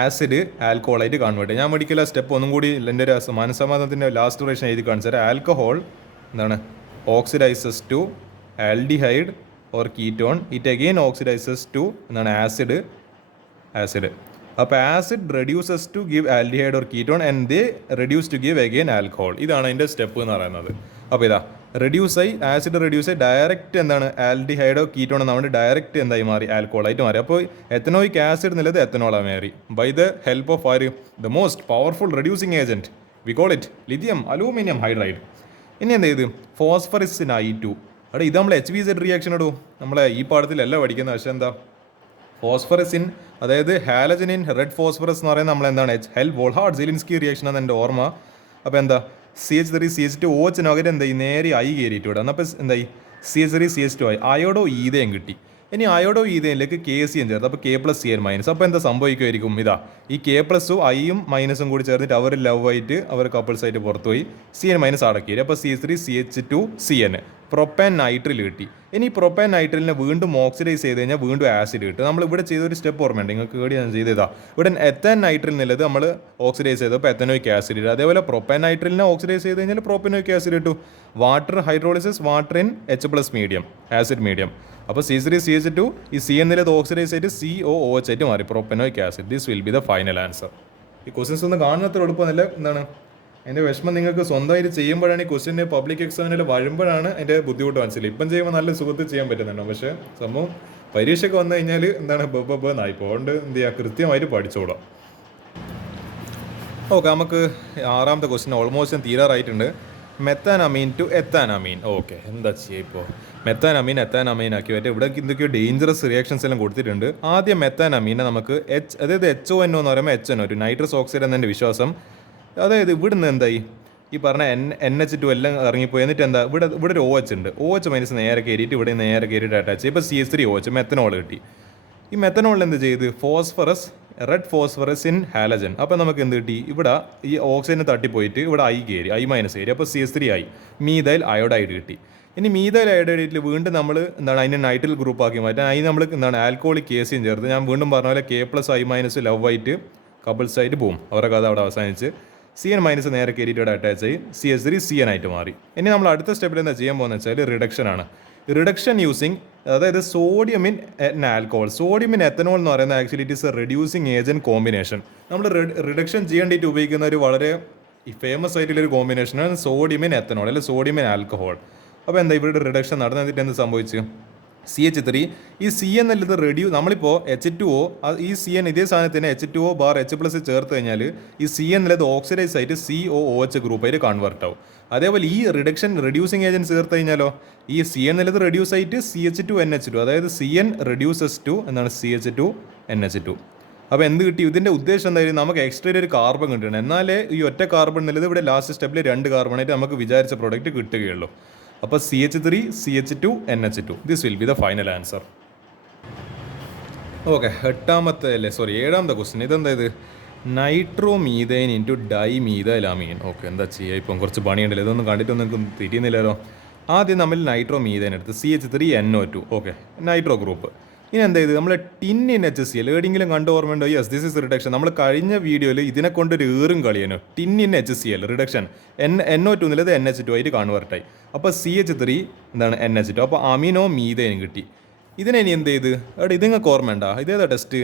ആസിഡ് ആൽക്കഹോളായിട്ട് കൺവേർട്ട്. ഞാൻ പഠിക്കില്ല സ്റ്റെപ്പ് ഒന്നും കൂടി എൻ്റെ ഒരു മനസ്സമാധാനത്തിൻ്റെ ലാസ്റ്റ് റേഷൻ എഴുതി കാണിച്ചാൽ alcohol oxidises to aldehyde or ketone. It again oxidises to acid. അപ്പോൾ acid reduces to give aldehyde or ketone and they reduce to give again alcohol. ഇതാണ് അതിൻ്റെ സ്റ്റെപ്പ് എന്ന് പറയുന്നത്. അപ്പോൾ ഇതാ ആസിഡ് റെഡ്യൂസ് ആയി ഡയറക്റ്റ് ആൽഡിഹൈഡോ കീറ്റോൺ എന്നാണ് ഡയറക്റ്റ് എന്തായി മാറി? ആൽക്കഹോളായിട്ട് മാറി. അപ്പോൾ എത്തനോയിക് ആസിഡ് എന്നുള്ളത് എത്തനോളായി മാറി by the help of the most powerful reducing agent. We call it lithium aluminium hydride. ഇനി എന്ത് ചെയ്ത് ഫോസ്ഫറസിൻ I2. അവിടെ ഇത് നമ്മൾ HBZ റിയാക്ഷൻ ഇടൂ. നമ്മളെ ഈ പാഠത്തിലല്ല പഠിക്കുന്നത്. പക്ഷേ എന്താ ഫോസ്ഫറസിൻ, അതായത് ഹാലജനിൻ റെഡ് ഫോസ്ഫറസ് എന്ന് പറയുന്നത് നമ്മളെന്താണ് വോൾഹാർഡ് സെലിൻസ്കി റിയാക്ഷൻ ആണ് എൻ്റെ ഓർമ്മ. അപ്പോൾ എന്താ CH3CH2OH നഗരം എന്തായി നേരെ I കയറിയിട്ട് വിടാം. അപ്പോൾ എന്തായി CH3CH2I അയോഡോ ഈതയും കിട്ടി. ഇനി അയോഡോ ഈതയിലേക്ക് KCN ചേർത്ത് അപ്പോൾ K+CN-. അപ്പോൾ എന്താ സംഭവിക്കുമായിരിക്കും? ഇതാ ഈ K+ഉം Iയും മൈനസും കൂടി ചേർന്നിട്ട് അവർ ലവ് ആയിട്ട് അവർ കപ്പിൾസ് ആയിട്ട് പുറത്തുപോയി CN- അടക്കി. അപ്പോൾ C3CH2CN പ്രൊപ്പാൻ നൈട്രിൽ കിട്ടി. ഇനി പ്രൊപ്പാൻ നൈട്രലിനെ വീണ്ടും ഓക്സിഡൈസ് ചെയ്ത് കഴിഞ്ഞാൽ വീണ്ടും ആസിഡ് കിട്ടും. നമ്മൾ ഇവിടെ ചെയ്തൊരു സ്റ്റെപ്പ് ഓർമ്മയുണ്ട് നിങ്ങൾക്ക്, ഇവിടെ ഞാൻ ചെയ്തതാ. ഇവിടെ എത്താൻ നൈട്രിൽ എന്നുള്ളത് നമ്മൾ ഓക്സിഡൈസ് ചെയ്തപ്പോൾ എത്തനോയിക് ആസിഡ് കിട്ടും. അതേപോലെ പ്രൊപ്പാൻ നൈട്രലിനെ ഓക്സിഡൈസ് ചെയ്ത് കഴിഞ്ഞാൽ പ്രൊപ്പനോയിക് ആസിഡ് കിട്ടും. Water hydrolysis water in H+ medium, acid medium. അപ്പോൾ C3CH2 ഈ C എന്നുള്ളത് ഓക്സിഡൈസ് ആയിട്ട് COOH ആയിട്ട് മാറി propanoic acid. This will be the final answer. ഈ ക്വസ്റ്റ്യൻസ് ഒന്നും കാണുന്നത്ര എളുപ്പമൊന്നുമില്ല. എൻ്റെ വിഷമം നിങ്ങൾക്ക് സ്വന്തമായിട്ട് ചെയ്യുമ്പോഴാണ്, ഈ ക്വസ്റ്റ്യൻ പബ്ലിക് എക്സാമിനിൽ വരുമ്പോഴാണ് എൻ്റെ ബുദ്ധിമുട്ട് മനസ്സിലായി. ഇപ്പം ചെയ്യുമ്പോൾ നല്ല സുഖത്തിൽ ചെയ്യാൻ പറ്റുന്നുണ്ടോ? പക്ഷേ സംഭവം പരീക്ഷയ്ക്ക് വന്നു കഴിഞ്ഞാൽ എന്നായി പോകണ്ട്. എന്ത് ചെയ്യുക, കൃത്യമായിട്ട് പഠിച്ചോളാം. ഓക്കെ, നമുക്ക് 6ാമത്തെ ക്വസ്റ്റ്യൻ ഓൾമോസ്റ്റ് തീരാറായിട്ടുണ്ട്. മെത്താനമീൻ ടു എത്താനമീൻ. ഓക്കെ, എന്താ ചെയ്യുക ഇപ്പോൾ? മെത്താനമീൻ എത്താനമീൻ ആക്കി പറ്റും. ഇവിടെ എന്തൊക്കെയോ ഡേഞ്ചറസ് റിയാക്ഷൻസ് എല്ലാം കൊടുത്തിട്ടുണ്ട്. ആദ്യം മെത്താനമീനെ നമുക്ക് അതായത് HONO എന്ന് പറയുമ്പോൾ HNO ഒരു നൈട്രസ് ഓക്സൈഡ് എന്നതിൻ്റെ വിശ്വാസം. അതായത് ഇവിടുന്ന് എന്തായി ഈ പറഞ്ഞ NH2 എല്ലാം ഇറങ്ങിപ്പോയി. എന്നിട്ട് എന്താ ഇവിടെ ഒരു OH ഉണ്ട്. OH- നേരെ കയറിയിട്ട് ഇവിടെ നേരെ കയറിയിട്ട് അറ്റാച്ച് ചെയ്യും. ഇപ്പോൾ CH3OH മെത്തനോൾ കിട്ടി. ഈ മെത്തനോളിൽ എന്ത് ചെയ്ത് റെഡ് ഫോസ്ഫറസ് ഇൻ ഹാലജൻ. അപ്പോൾ നമുക്ക് എന്ത് കിട്ടി? ഇവിടെ ഈ ഓക്സിജന് തട്ടിപ്പോയിട്ട് ഇവിടെ I കയറി, I- കയറി. അപ്പോൾ CH3I മീഥൈൽ അയോഡൈഡ് കിട്ടി. ഇനി മീഥൈൽ അയോഡൈഡിൽ വീണ്ടും നമ്മൾ അതിനെ നൈട്രിൽ ഗ്രൂപ്പ് ആക്കി മാറ്റാൻ അതിന് നമ്മൾ ആൽക്കോളിക് KCN ചേർത്ത്. ഞാൻ വീണ്ടും പറഞ്ഞ പോലെ K+I- ലവ് ആയിട്ട് കപ്പിൾസ് ആയിട്ട് പോവും. അവരുടെ കഥ അവിടെ അവസാനിച്ച് CN- നേരെ കയറിയിട്ട് ഇവിടെ അറ്റാച്ച് ആയി CH3CN ആയിട്ട് മാറി. ഇനി നമ്മൾ അടുത്ത സ്റ്റെപ്പിൽ എന്താ ചെയ്യാൻ പോകുന്നത് വെച്ചാൽ റിഡക്ഷൻ ആണ്. റിഡക്ഷൻ യൂസിങ്, അതായത് sodium in alcohol. Sodium in ethanol എന്ന് പറയുന്നത് actually it is A reducing agent combination. നമ്മൾ റിഡക്ഷൻ ചെയ്യേണ്ടിയിട്ട് ഉപയോഗിക്കുന്ന ഒരു വളരെ ഫേമസ് ആയിട്ടുള്ളൊരു കോമ്പിനേഷനാണ് സോഡിയം ഇൻ എത്തനോൾ അല്ലെങ്കിൽ സോഡിയം ഇൻ ആൽക്കഹോൾ. അപ്പോൾ എന്താ ഇവിടെ റിഡക്ഷൻ നടന്നിട്ട് എന്ത് സംഭവിച്ചു? CH3. ഈ സി എന്നുള്ളത് നമ്മളിപ്പോൾ H2O ഈ സി എൻ ഇതേ സാധനത്തിന് H2O ബാർ H+ ചേർത്ത് കഴിഞ്ഞാൽ ഈ സി എന്നുള്ളത് ഓക്സിഡൈസ് ആയിട്ട് COOH ഗ്രൂപ്പായിട്ട് കൺവേർട്ട് ആവും. അതേപോലെ ഈ റെഡ്യൂസിങ് ഏജൻറ്റ് ചേർത്ത് കഴിഞ്ഞാലോ ഈ സി എന്നുള്ളത് റെഡ്യൂസ് ആയിട്ട് CH2NH2, അതായത് CN റെഡ്യൂസസ് ടു എന്താണ് CH2NH2. അപ്പോൾ എന്ത് കിട്ടി? ഇതിൻ്റെ ഉദ്ദേശം എന്തായാലും നമുക്ക് എക്സ്ട്രാ ഒരു കാർബൺ കിട്ടണം, എന്നാലേ ഈ ഒറ്റ കാർബൺ എന്നുള്ളത് ഇവിടെ ലാസ്റ്റ് സ്റ്റെപ്പിൽ 2 കാർബണായിട്ട് നമുക്ക് വിചാരിച്ച പ്രോഡക്റ്റ് കിട്ടുകയുള്ളൂ. അപ്പോൾ CH3 CH2NH2 this will be the final answer. Okay, ഏഴാമത്തെ ക്വസ്റ്റ്യൻ. ഇതെന്താ ഇത്? നൈട്രോമീഥൈൻ ഇൻറ്റു ഡൈമീഥൈലാമീൻ. ഓക്കെ, എന്താ ചെയ്യുക? ഇപ്പം കുറച്ച് പണിയുണ്ടല്ലോ, ഇതൊന്നും കണ്ടിട്ടൊന്നും എനിക്ക് തിരിയുന്നില്ലല്ലോ. ആദ്യം നമ്മൾ നൈട്രോമീഥൈൻ എടുത്ത് CH3NO2. Okay, nitro group. ഇനി എന്താ ഇത്? നമ്മൾ ടിൻ ഇൻ HCl ഏടെങ്കിലും കണ്ട് ഓർമ്മയുണ്ടോ? Yes, this is reduction. നമ്മൾ കഴിഞ്ഞ വീഡിയോയിൽ ഇതിനെ കൊണ്ടൊരു ഏറും കളിയാണ്. Tin in HCl reduction. NO2 എന്നുള്ളത് NH2 ആയിട്ട് കൺവേർട്ടായി. അപ്പോൾ CH3 എന്താണ് NH2. അപ്പോൾ അമിനോ മീഥൈൻ കിട്ടി. ഇതിനെ ഇനി എന്ത് ചെയ്ത് ഇത് നിങ്ങൾക്ക് ഓർമ്മയുണ്ട? ഇതേതാ ടെസ്റ്റ്?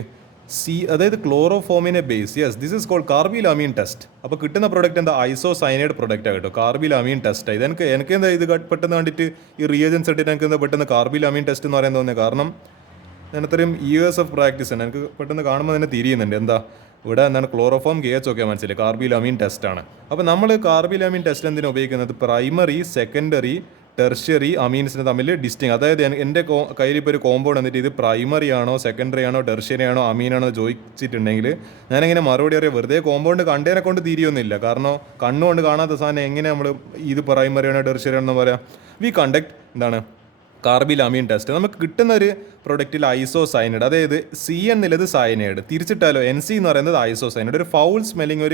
അതായത് ക്ലോറോഫോമിനെ base. Yes, this is called carbylamine test. അപ്പോൾ കിട്ടുന്ന പ്രൊഡക്റ്റ് എന്താ? ഐസോസൈനൈഡ് പ്രൊഡക്റ്റ് ആകട്ടോ, കാർബിലാമീൻ ടെസ്റ്റ്. എനിക്ക് എന്താ ഇത് പെട്ടെന്ന് കണ്ടിട്ട് ഈ റിയേജൻസ് ഇട്ടിട്ട് എനിക്ക് എന്താ പെട്ടെന്ന് കാർബിലാമീൻ ടെസ്റ്റ് എന്ന് പറയാൻ തോന്നിയത്? കാരണം ഞാൻ അത്രയും ഇയേഴ്സ് ഓഫ് പ്രാക്ടീസ് ആണ്, എനിക്ക് പെട്ടെന്ന് കാണുമ്പോൾ തന്നെ തിരിയുന്നുണ്ട്. എന്താ ഇവിടെ എന്താണ്? ക്ലോറോഫോം KH ഒക്കെ മനസ്സിലായി, കാർബിലാമീൻ ടെസ്റ്റാണ്. അപ്പോൾ നമ്മൾ കാർബിലാമീൻ ടെസ്റ്റ് എന്തിനാണ് ഉപയോഗിക്കുന്നത്? പ്രൈമറി, സെക്കൻഡറി, ടെർഷ്യറി അമീൻസിന് തമ്മിൽ ഡിസ്റ്റിങ്. അതായത് എൻ്റെ കയ്യിൽ ഇപ്പോൾ ഒരു കോമ്പൗണ്ട് വന്നിട്ട് ഇത് പ്രൈമറി ആണോ സെക്കൻഡറി ആണോ ടെർഷ്യറി ആണോ അമീനാണോ ചോദിച്ചിട്ടുണ്ടെങ്കിൽ ഞാനെങ്ങനെ മറുപടി അറിയാം? വെറുതെ കോമ്പൗണ്ട് കണ്ടതിനെ കൊണ്ട് തിരിയൊന്നുമില്ല. കാരണം കണ്ണുകൊണ്ട് കാണാത്ത സാധനം എങ്ങനെ നമ്മൾ ഇത് പ്രൈമറി ആണോ ടെർഷ്യറി ആണോ എന്ന് പറയാം? വി കണ്ടക്ട് എന്താണ് കാർബിലാമീൻ ടെസ്റ്റ്. നമുക്ക് കിട്ടുന്ന ഒരു പ്രൊഡക്റ്റിൽ ഐസോസൈനൈഡ്, അതായത് സി എന്നുള്ളത് സൈനൈഡ്, തിരിച്ചിട്ടാലോ NC എന്ന് പറയുന്നത് ഐസോസൈനൈഡ്. ഒരു ഫൗൾ സ്മെല്ലിങ്,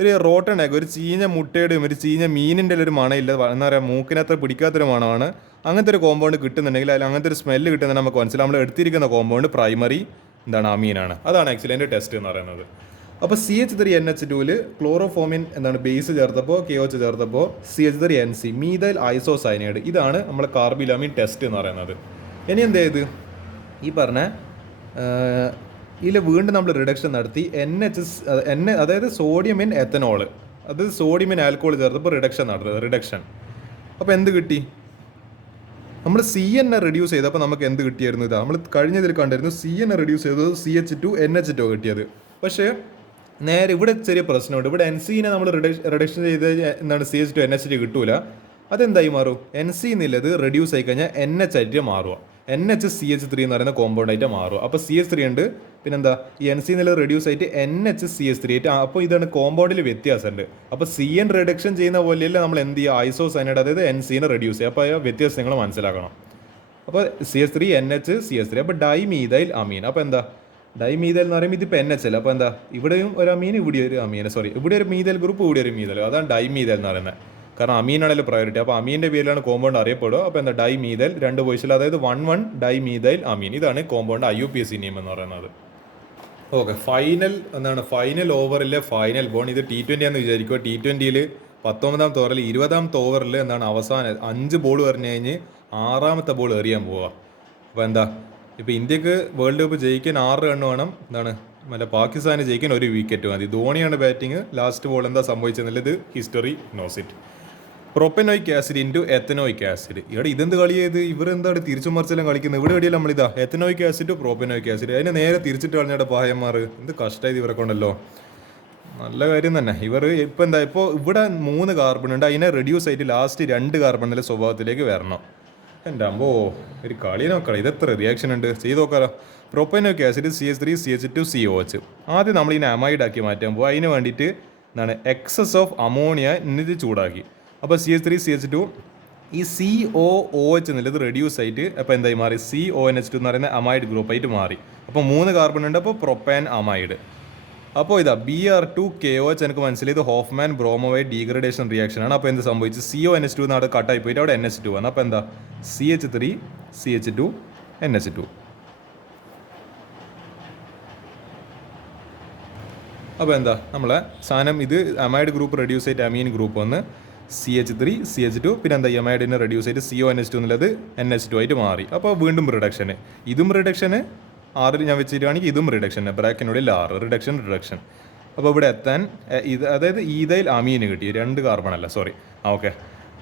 ഒരു റോട്ടൺ എഗ്, ഒരു ചീഞ്ഞ മുട്ടയുടെയും ഒരു ചീഞ്ഞ മീനിൻ്റെ ഒരു മണമില്ല, എന്താ പറയുക, മൂക്കിനകത്ത് പിടിക്കാത്തൊരു മണമാണ്. അങ്ങനത്തെ ഒരു കോമ്പൗണ്ട് കിട്ടുന്നുണ്ടെങ്കിൽ അതിൽ അങ്ങനത്തെ ഒരു സ്മെല്ല് കിട്ടുന്നുണ്ടെങ്കിൽ നമുക്ക് മനസ്സിലാവും നമ്മൾ എടുത്തിരിക്കുന്ന കോമ്പൗണ്ട് പ്രൈമറി എന്താണ് അമീനാണ്. അതാണ് ആക്ച്വലി അതിൻ്റെ ടെസ്റ്റ് എന്ന് പറയുന്നത്. അപ്പോൾ CH3NH2 ക്ലോറോഫോമിൻ എന്താണ് base ചേർത്തപ്പോൾ KOH ചേർത്തപ്പോൾ CH3NC methyl isocyanide. ഇതാണ് നമ്മൾ കാർബിലാമീൻ ടെസ്റ്റ് എന്ന് പറയുന്നത്. ഇനി എന്ത് ചെയ്ത് ഈ പറഞ്ഞ ഇതിൽ വീണ്ടും നമ്മൾ റിഡക്ഷൻ നടത്തി അതായത് സോഡിയം ഇൻ എത്തനോൾ, അത് സോഡിയം ഇൻ ആൽക്കഹോൾ ചേർത്തപ്പോൾ റിഡക്ഷൻ. അപ്പോൾ എന്ത് കിട്ടി? നമ്മൾ CN റെഡ്യൂസ് ചെയ്തപ്പോൾ നമുക്ക് എന്ത് കിട്ടിയായിരുന്നു? ഇതാ നമ്മൾ കഴിഞ്ഞതിൽ കണ്ടിരുന്നു. CN റെഡ്യൂസ് ചെയ്തത് CH2NH2 കിട്ടിയത്. പക്ഷേ നേരെ ഇവിടെ ചെറിയ പ്രശ്നമുണ്ട്. ഇവിടെ NCനെ നമ്മൾ റിഡക്ഷൻ ചെയ്ത് എന്താണ് CH2NH2 കിട്ടൂല. അതെന്തായി മാറും? NC എന്നുള്ളത് റെഡ്യൂസ് ആയി കഴിഞ്ഞാൽ NH ആയിട്ട് മാറുക. NHCH3 എന്ന് പറയുന്ന കോമ്പൗണ്ട് ആയിട്ട് മാറുക. അപ്പോൾ CH3 ഉണ്ട്, പിന്നെന്താ ഈ NC എന്നുള്ളത് റെഡ്യൂസ് ആയിട്ട് NHCH3 ആയിട്ട്. അപ്പോൾ ഇതാണ് കോമ്പൗണ്ടിൽ വ്യത്യാസമുണ്ട്. അപ്പോൾ CN റിഡക്ഷൻ ചെയ്യുന്ന പോലെയല്ല നമ്മൾ എന്ത് ചെയ്യുക? ഐസോസൈനൈഡ്, അതായത് NCനെ റെഡ്യൂസ് ചെയ്യുക. അപ്പോൾ ആ വ്യത്യാസം നിങ്ങൾ മനസ്സിലാക്കണം. അപ്പോൾ CH3NHCH3. അപ്പോൾ ഡൈമീഥൈൽ അമീൻ. അപ്പോൾ എന്താ ഡൈമീഥൈൽ എന്ന് പറയുമ്പോൾ ഇതിപ്പോൾ NH അല്ല. അപ്പോൾ എന്താ ഇവിടെയും ഒരു അമീൻ, ഇവിടെ ഒരു അമീൻ, ഇവിടെ ഒരു മീഥൈൽ ഗ്രൂപ്പ്, ഇവിടെ ഒരു മീഥൈൽ. അതാണ് ഡൈമീഥൈൽ എന്ന് പറയുന്നത്. കാരണം അമീനാണല്ലോ പ്രയോറിറ്റി. അപ്പോൾ അമീൻ്റെ പേരിലാണ് കോമ്പൗണ്ട് അറിയപ്പെടുക. അപ്പോൾ എന്താ ഡൈമീഥൈൽ 2 പൊസിഷൻ, അതായത് 1,1 ഡൈമീഥൈൽ അമീൻ. ഇതാണ് കോമ്പൗണ്ട് IUPAC നെയിം എന്ന് പറയുന്നത്. ഓക്കെ, ഫൈനൽ ഓവറിലെ ഫൈനൽ ബോൺ. ഇത് T20 ആണെന്ന് വിചാരിക്കുക. T20യിൽ 19ാമത്തെ ഓവറിൽ 20ാമത്തെ ഓവറിൽ എന്താണ് അവസാനം 5 ബോൾ എറിഞ്ഞ് കഴിഞ്ഞ് 6ാമത്തെ ബോൾ എറിയാൻ പോവുക. അപ്പോൾ എന്താ ഇപ്പോൾ ഇന്ത്യക്ക് വേൾഡ് കപ്പ് ജയിക്കാൻ 6 റൺ വേണം. എന്താണ് പാകിസ്ഥാന് ജയിക്കാൻ 1 വിക്കറ്റ് മതി. ധോണിയാണ് ബാറ്റിംഗ്. ലാസ്റ്റ് ബോൾ എന്താ സംഭവിച്ചെന്നുള്ളത് history knows it. Propanoic acid into ethanoic acid. ഇവിടെ ഇതെന്ത് കളിയത്? ഇവർ എന്താണ് തിരിച്ചു മറിച്ചെല്ലാം കളിക്കുന്നത്? ഇവിടെ എവിടെയല്ല നമ്മളിതാ എത്തനോയിക് ആസിഡ് പ്രൊപ്പനോയിക് ആസിഡ്, അതിനെ നേരെ തിരിച്ചിട്ട് കളഞ്ഞിട്ട് പായന്മാർ. എന്ത് കഷ്ടമായത് ഇവരെ കൊണ്ടല്ലോ. നല്ല കാര്യം തന്നെ. ഇവർ ഇപ്പോൾ ഇവിടെ 3 കാർബൺ ഉണ്ട്, അതിനെ റെഡ്യൂസ് ആയിട്ട് ലാസ്റ്റ് 2 കാർബണിലെ സ്വഭാവത്തിലേക്ക് വരണം. എൻ്റെ അമ്പോ ഒരു കളി നോക്കണം. ഇതെത്ര റിയാക്ഷൻ ഉണ്ട് ചെയ്ത് നോക്കാലോ. Propanoic acid CH3 CH2 COH. ആദ്യം നമ്മൾ ഇതിനെ അമൈഡ് ആക്കി മാറ്റാൻ പോകും. അതിന് വേണ്ടിയിട്ട് എന്താണ് എക്സസ് ഓഫ് അമോണിയ എന്നിട്ട് ചൂടാക്കി. അപ്പോൾ CH3 CH2 ഈ COOH എന്നുള്ളത് റെഡ്യൂസ് ആയിട്ട് അപ്പോൾ എന്തായി മാറി? CONH2 എന്ന് പറയുന്ന അമൈഡ് ഗ്രൂപ്പായിട്ട് മാറി. അപ്പോൾ 3 കാർബൺ ഉണ്ട്, അപ്പോൾ പ്രൊപ്പാൻ അമൈഡ്. അപ്പോൾ ഇതാ Br2KOH എനിക്ക് മനസ്സിലായത് ഹോഫ്മാൻ ബ്രോമോവൈഡ് ഡീഗ്രഡേഷൻ റിയാക്ഷൻ ആണ്. അപ്പോൾ എന്ത് സംഭവിച്ചു? CONH2 എന്ന് അവിടെ കട്ടായി പോയിട്ട് അവിടെ NH2 ആണ്. അപ്പോൾ എന്താ CH3 CH2 NH2. അപ്പോൾ എന്താ നമ്മളെ സാധനം ഇത് അമൈഡ് ഗ്രൂപ്പ് റെഡ്യൂസ് ആയിട്ട് അമീൻ ഗ്രൂപ്പ് ഒന്ന് CH3 CH2, പിന്നെ എന്താ അമൈഡിനെ റെഡ്യൂസ് ആയിട്ട് CONH2 എന്നുള്ളത് NH2 ആയിട്ട് മാറി. അപ്പോൾ വീണ്ടും റിഡക്ഷന്, ഇതും റിഡക്ഷന് 6 ഞാൻ വെച്ചിട്ടാണെങ്കിൽ ഇതും റിഡക്ഷന്, ബ്രാക്കിനുള്ളിൽ 6 റിഡക്ഷൻ. അപ്പോൾ ഇവിടെ എത്താൻ ഇത് അതായത് ഈഥൈൽ അമീന് കിട്ടി, 2 കാർബൺ അല്ല, സോറി. ഓക്കെ.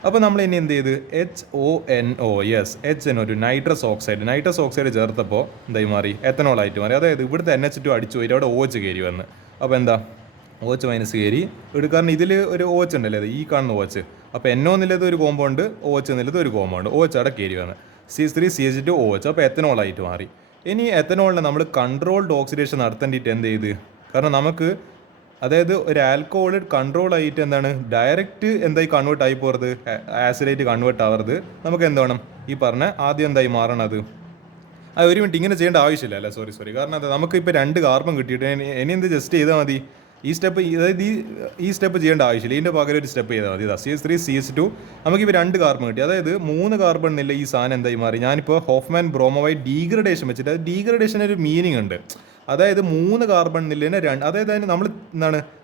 അപ്പോൾ നമ്മൾ ഇനി എന്ത് ചെയ്ത് HONO, HNO, ഒരു നൈട്രസ് ഓക്സൈഡ് ചേർത്തപ്പോൾ എന്തായി മാറി, എത്തനോളായിട്ട് മാറി. അതായത് ഇവിടുത്തെ NH2 അടിച്ചു പോയിട്ട് അവിടെ OH കയറി വന്ന്. അപ്പോൾ എന്താ, OH മൈനസ് കയറി കാരണം ഇതിൽ ഒരു OH ഉണ്ടല്ലേ, അത് ഈ കാണുന്ന OH. അപ്പോൾ NO എന്നുള്ളത് ഒരു കോമ്പൗണ്ട്, OH എന്നുള്ളത് ഒരു കോമ്പൗണ്ട്, OH അവിടെ കയറി വന്ന് CH3CH2OH, അപ്പോൾ എത്തനോളായിട്ട് മാറി. ഇനി എത്തനോളിനെ നമ്മൾ കൺട്രോൾഡ് ഓക്സിഡേഷൻ നടത്തേണ്ടിയിട്ട് എന്ത് ചെയ്ത്, കാരണം നമുക്ക് അതായത് ഒരു ആൽക്കഹോൾ കൺട്രോൾ ആയിട്ട് എന്താണ് ഡയറക്റ്റ് എന്തായി കൺവേർട്ട് ആയി പോகிறது, ആസിഡായിട്ട് കൺവേർട്ട് ആവരുത്. നമുക്ക് എന്ത് വേണം, ഈ പറഞ്ഞ ആദ്യം എന്തായി മാറണത്, ഒരു മിനിറ്റ് ഇങ്ങനെ ചെയ്യേണ്ട ആവശ്യമില്ല അല്ലേ, സോറി. കാരണം അത് നമുക്കിപ്പോൾ 2 കാർബൺ കിട്ടിയിട്ട് ഇനി എന്ത് ജസ്റ്റ് ചെയ്താൽ മതി, ഈ സ്റ്റെപ്പ്, അതായത് ഈ സ്റ്റെപ്പ് ചെയ്യേണ്ട ആവശ്യമില്ല, ഇതിൻ്റെ പകരം ഒരു സ്റ്റെപ്പ് ചെയ്താൽ മതി. ഇതാ CH3CH2, നമുക്കിപ്പോൾ 2 കാർബൺ കിട്ടി. അതായത് 3 കാർബൺ എന്നില്ല ഈ സാധനം എന്തായി മാറി. ഞാനിപ്പോൾ ഹോഫ്മാൻ ബ്രോമോവൈഡ് ഡീഗ്രഡേഷൻ വെച്ചിട്ട്, അത് ഡീഗ്രഡേഷൻ ഒരു മീനിങ് ഉണ്ട്. അതായത് 3 കാർബൺ എന്നില്ല അതായത് അതിന്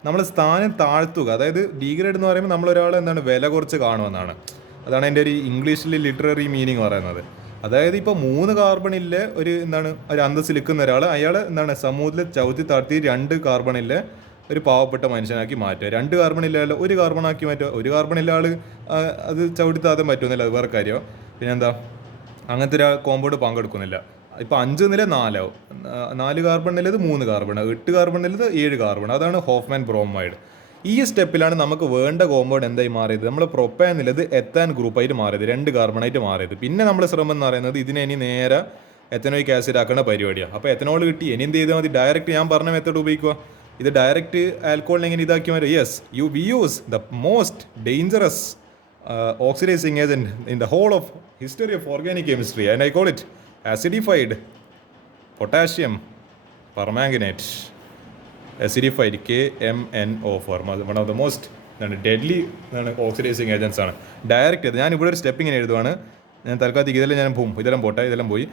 നമ്മൾ സ്ഥാനം താഴ്ത്തുക. അതായത് ഡീഗ്രേഡ് എന്ന് പറയുമ്പോൾ നമ്മളൊരാൾ വില കുറച്ച് കാണുമെന്നാണ്. അതാണ് എൻ്റെ ഒരു ഇംഗ്ലീഷിൽ ലിറ്റററി മീനിങ് പറയുന്നത്. അതായത് ഇപ്പോൾ 3 കാർബണിലെ ഒരു അന്തസ് നിൽക്കുന്ന ഒരാൾ, അയാൾ സമൂഹത്തിൽ ചവിട്ടി താഴ്ത്തി 2 കാർബണിലെ ഒരു പാവപ്പെട്ട മനുഷ്യനാക്കി മാറ്റുക. 2 കാർബണില്ല ആൾ 1 കാർബണാക്കി മാറ്റുക. 1 കാർബണില്ല ആൾ അത് ചവിട്ടി താഴ്ത്താൻ പറ്റുന്നില്ല, അത് വേറെ കാര്യം. പിന്നെന്താ, അങ്ങനത്തെ ഒരു കോമ്പൗണ്ട് പങ്കെടുക്കുന്നില്ല. ഇപ്പോൾ 5 നില 4 ആവും, 4 കാർബൺ നിലത് 3 കാർബൺ, 8 കാർബൺ നിലത് 7 കാർബൺ. അതാണ് ഹോഫ്മാൻ ബ്രോമൈഡ്. ഈ സ്റ്റെപ്പിലാണ് നമുക്ക് വേണ്ട കോമ്പൗണ്ട് എന്തായി മാറിയത്, നമ്മൾ പ്രൊപ്പാൻ നിലത് എത്താൻ ഗ്രൂപ്പായിട്ട് മാറിയത്, 2 കാർബണായിട്ട് മാറിയത്. പിന്നെ നമ്മൾ ശ്രമം എന്ന് പറയുന്നത് ഇതിനെ ഇനി നേരെ എത്തനോയിക് ആസിഡ് ആക്കുന്ന പരിപാടിയാണ്. അപ്പോൾ എത്തനോൾ കിട്ടി, ഇനി എന്ത് ചെയ്താൽ മതി, ഡയറക്റ്റ് ഞാൻ പറഞ്ഞ മെത്തേഡ് ഉപയോഗിക്കുക. ഇത് ഡയറക്റ്റ് ആൽക്കഹോളിനെ എങ്ങനെ ഇതാക്കി മാറ്റും. We use the most dangerous oxidising agent in the whole of history of organic chemistry, and I call it acidified potassium permanganate, acidified KMNO form, one of the most deadly oxidizing agents ആണ്. Direct ഞാൻ ഇവിടെ ഒരു step ഇങ്ങനെ എഴുതുവാണ്, ഞാൻ തൽക്കാലത്തേക്ക് ഇതെല്ലാം പോയി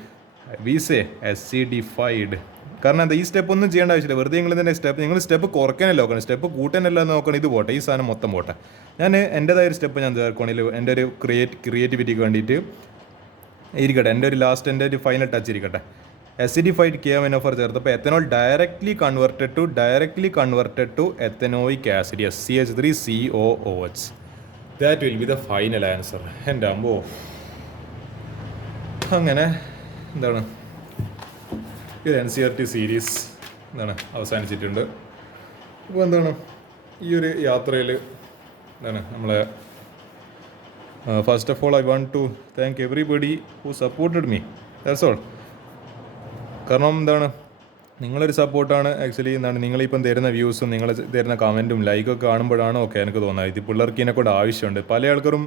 we say acidified. കാരണം എന്താ, ഈ സ്റ്റെപ്പ് ഒന്നും ചെയ്യേണ്ട ആവശ്യമില്ല, വെറുതെ നിങ്ങൾ സ്റ്റെപ്പ് കുറയ്ക്കാനല്ല നോക്കണം, സ്റ്റെപ്പ് കൂട്ടാനല്ല നോക്കണം. ഇത് പോട്ടെ, ഈ സാധനം മൊത്തം പോട്ടെ. ഞാൻ എൻ്റെതായ ഒരു സ്റ്റെപ്പ് ഞാൻ ചേർക്കണില്ല, എൻ്റെ ഒരു ക്രിയേറ്റിവിറ്റിക്ക് വേണ്ടിയിട്ട് ഇരിക്കട്ടെ, എൻ്റെ ഒരു ഫൈനൽ ടച്ച് ഇരിക്കട്ടെ. acidified KMNO4 ചേർത്തപ്പോൾ ethanol directly converted to ethanoic acid, CH3COOH. That will be the final answer. എൻ്റെ അമ്പോ, അങ്ങനെ ഇത് NCERT സീരീസ് അവസാനിച്ചിട്ടുണ്ട്. ഇപ്പോൾ ഈ ഒരു യാത്രയിൽ നമ്മളെ first of all I want to thank everybody who supported me, that's all. കാരണം നിങ്ങളൊരു സപ്പോർട്ടാണ് ആക്ച്വലി നിങ്ങളിപ്പം തരുന്ന വ്യൂസും നിങ്ങൾ തരുന്ന കമൻറ്റും ലൈക്കൊക്കെ കാണുമ്പോഴാണ് എനിക്ക് തോന്നുന്നത് ഇത് പിള്ളേർക്ക് ഇതിനെക്കൊണ്ട് ആവശ്യമുണ്ട്. പല ആൾക്കാരും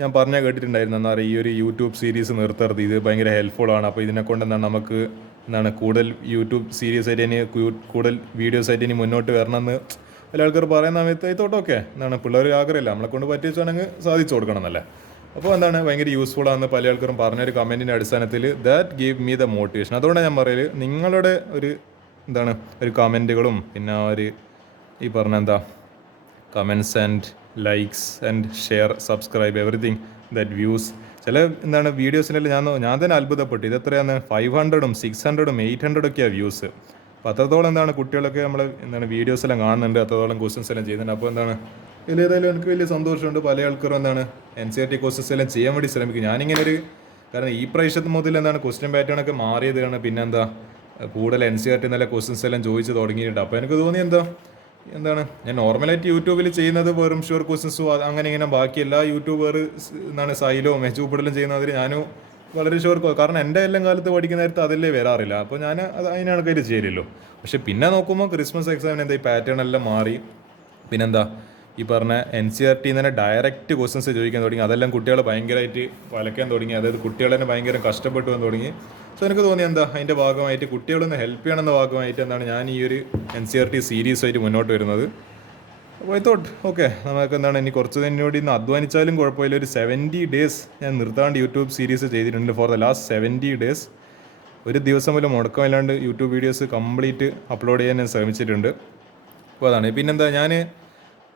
ഞാൻ പറഞ്ഞാൽ കേട്ടിട്ടുണ്ടായിരുന്നു, ഈ ഒരു യൂട്യൂബ് സീരീസ് നിർത്തരുത്, ഇത് ഭയങ്കര ഹെൽപ്ഫുള്ളാണ്, അപ്പോൾ ഇതിനെക്കൊണ്ട് നമുക്ക് കൂടുതൽ യൂട്യൂബ് സീരീസ് ആയിട്ട് ഇനി കൂടുതൽ വീഡിയോസ് ആയിട്ട് ഇനി മുന്നോട്ട് വരണമെന്ന് പല ആൾക്കാർ പറയുന്ന സമയത്ത് ഇതോട്ടൊക്കെ പിള്ളേർ ആഗ്രഹമില്ല, നമ്മളെ കൊണ്ട് പറ്റിച്ചാണെങ്കിൽ സാധിച്ചു കൊടുക്കണം എന്നല്ലേ. അപ്പോൾ ഭയങ്കര യൂസ്ഫുൾ ആണെന്ന് പല ആൾക്കാരും പറഞ്ഞൊരു കമൻറ്റിൻ്റെ അടിസ്ഥാനത്തിൽ that give me the motivation. അതുകൊണ്ടാണ് ഞാൻ പറയൽ, നിങ്ങളുടെ ഒരു കമൻറ്റുകളും പിന്നെ ഈ പറഞ്ഞ comments and likes and share subscribe everything that views. ചില വീഡിയോസിനെല്ലാം ഞാൻ തന്നെ അത്ഭുതപ്പെട്ടു, ഇതെത്രയാണ് 500ഉം 600ഉം 800ഒക്കെയാണ് വ്യൂസ്. അപ്പോൾ അത്രത്തോളം കുട്ടികളൊക്കെ നമ്മൾ വീഡിയോസ് എല്ലാം കാണുന്നുണ്ട്, അത്രത്തോളം ക്വസ്റ്റ്യൻസ് എല്ലാം ചെയ്യുന്നുണ്ട്. അപ്പോൾ ഇതിലേതായാലും എനിക്ക് വലിയ സന്തോഷമുണ്ട്. പല ആൾക്കാരും NCERT ക്വസ്റ്റ്യൻസ് എല്ലാം ചെയ്യാൻ വേണ്ടി ശ്രമിക്കും. ഞാനിങ്ങനെ കാരണം ഈ പ്രാവശ്യത്ത് മുതൽ ക്വസ്റ്റ്യൻ പാറ്റേൺ ഒക്കെ മാറിയതാണ്. പിന്നെ കൂടുതൽ NCERT നല്ല ക്വസ്റ്റ്യൻസ് എല്ലാം ചോദിച്ച് തുടങ്ങിയിട്ടുണ്ട്. അപ്പോൾ എനിക്ക് തോന്നി ഞാൻ നോർമലായിട്ട് യൂട്യൂബിൽ ചെയ്യുന്നത് വെറും ഷുവർ ക്വസ്റ്റ്യൻസും അങ്ങനെ ഇങ്ങനെ ബാക്കി എല്ലാ യൂട്യൂബർ സൈലോ മെച്ചൂപ്പിടലും ചെയ്യുന്നതിൽ ഞാനും വളരെ ഷുവർ, കാരണം എൻ്റെ എല്ലാം കാലത്ത് പഠിക്കുന്ന നേരത്ത് അതല്ലേ വരാറില്ല. അപ്പോൾ ഞാൻ അതിനാണ് കയ്യിൽ ചെയ്യില്ലല്ലോ. പക്ഷെ പിന്നെ നോക്കുമ്പോൾ ക്രിസ്മസ് എക്സാമിന് ഈ പാറ്റേൺ എല്ലാം മാറി. ഈ പറഞ്ഞ NCERT തന്നെ ഡയറക്റ്റ് ക്വസ്റ്റ്യൻസ് ചോദിക്കാൻ തുടങ്ങി. അതെല്ലാം കുട്ടികളെ ഭയങ്കരമായിട്ട് വലയ്ക്കാൻ തുടങ്ങി. അതായത് കുട്ടികൾ തന്നെ ഭയങ്കര കഷ്ടപ്പെട്ടു വന്ന് തുടങ്ങി. സോ എനിക്ക് തോന്നി അതിൻ്റെ ഭാഗമായിട്ട് കുട്ടികളൊന്ന് ഹെൽപ്പ് ചെയ്യണമെന്ന ഭാഗമായിട്ട് ഞാൻ ഈ ഒരു NCERT സീരീസുമായിട്ട് മുന്നോട്ട് വരുന്നത്. അപ്പോൾ ഐ തോട്ട് ഓക്കെ, നമുക്ക് ഇനി കുറച്ച് തന്നെയോട് ഇന്ന് അധ്വാനിച്ചാലും കുഴപ്പമില്ല. ഒരു 70 days ഞാൻ നിർത്താണ്ട് യൂട്യൂബ് സീരീസ് ചെയ്തിട്ടുണ്ട്. ഫോർ ദ ലാസ്റ്റ് 70 days ഒരു ദിവസം പോലും മുടക്കമില്ലാണ്ട് യൂട്യൂബ് വീഡിയോസ് കംപ്ലീറ്റ് അപ്ലോഡ് ചെയ്യാൻ ഞാൻ ശ്രമിച്ചിട്ടുണ്ട്. അപ്പോൾ അതാണ്.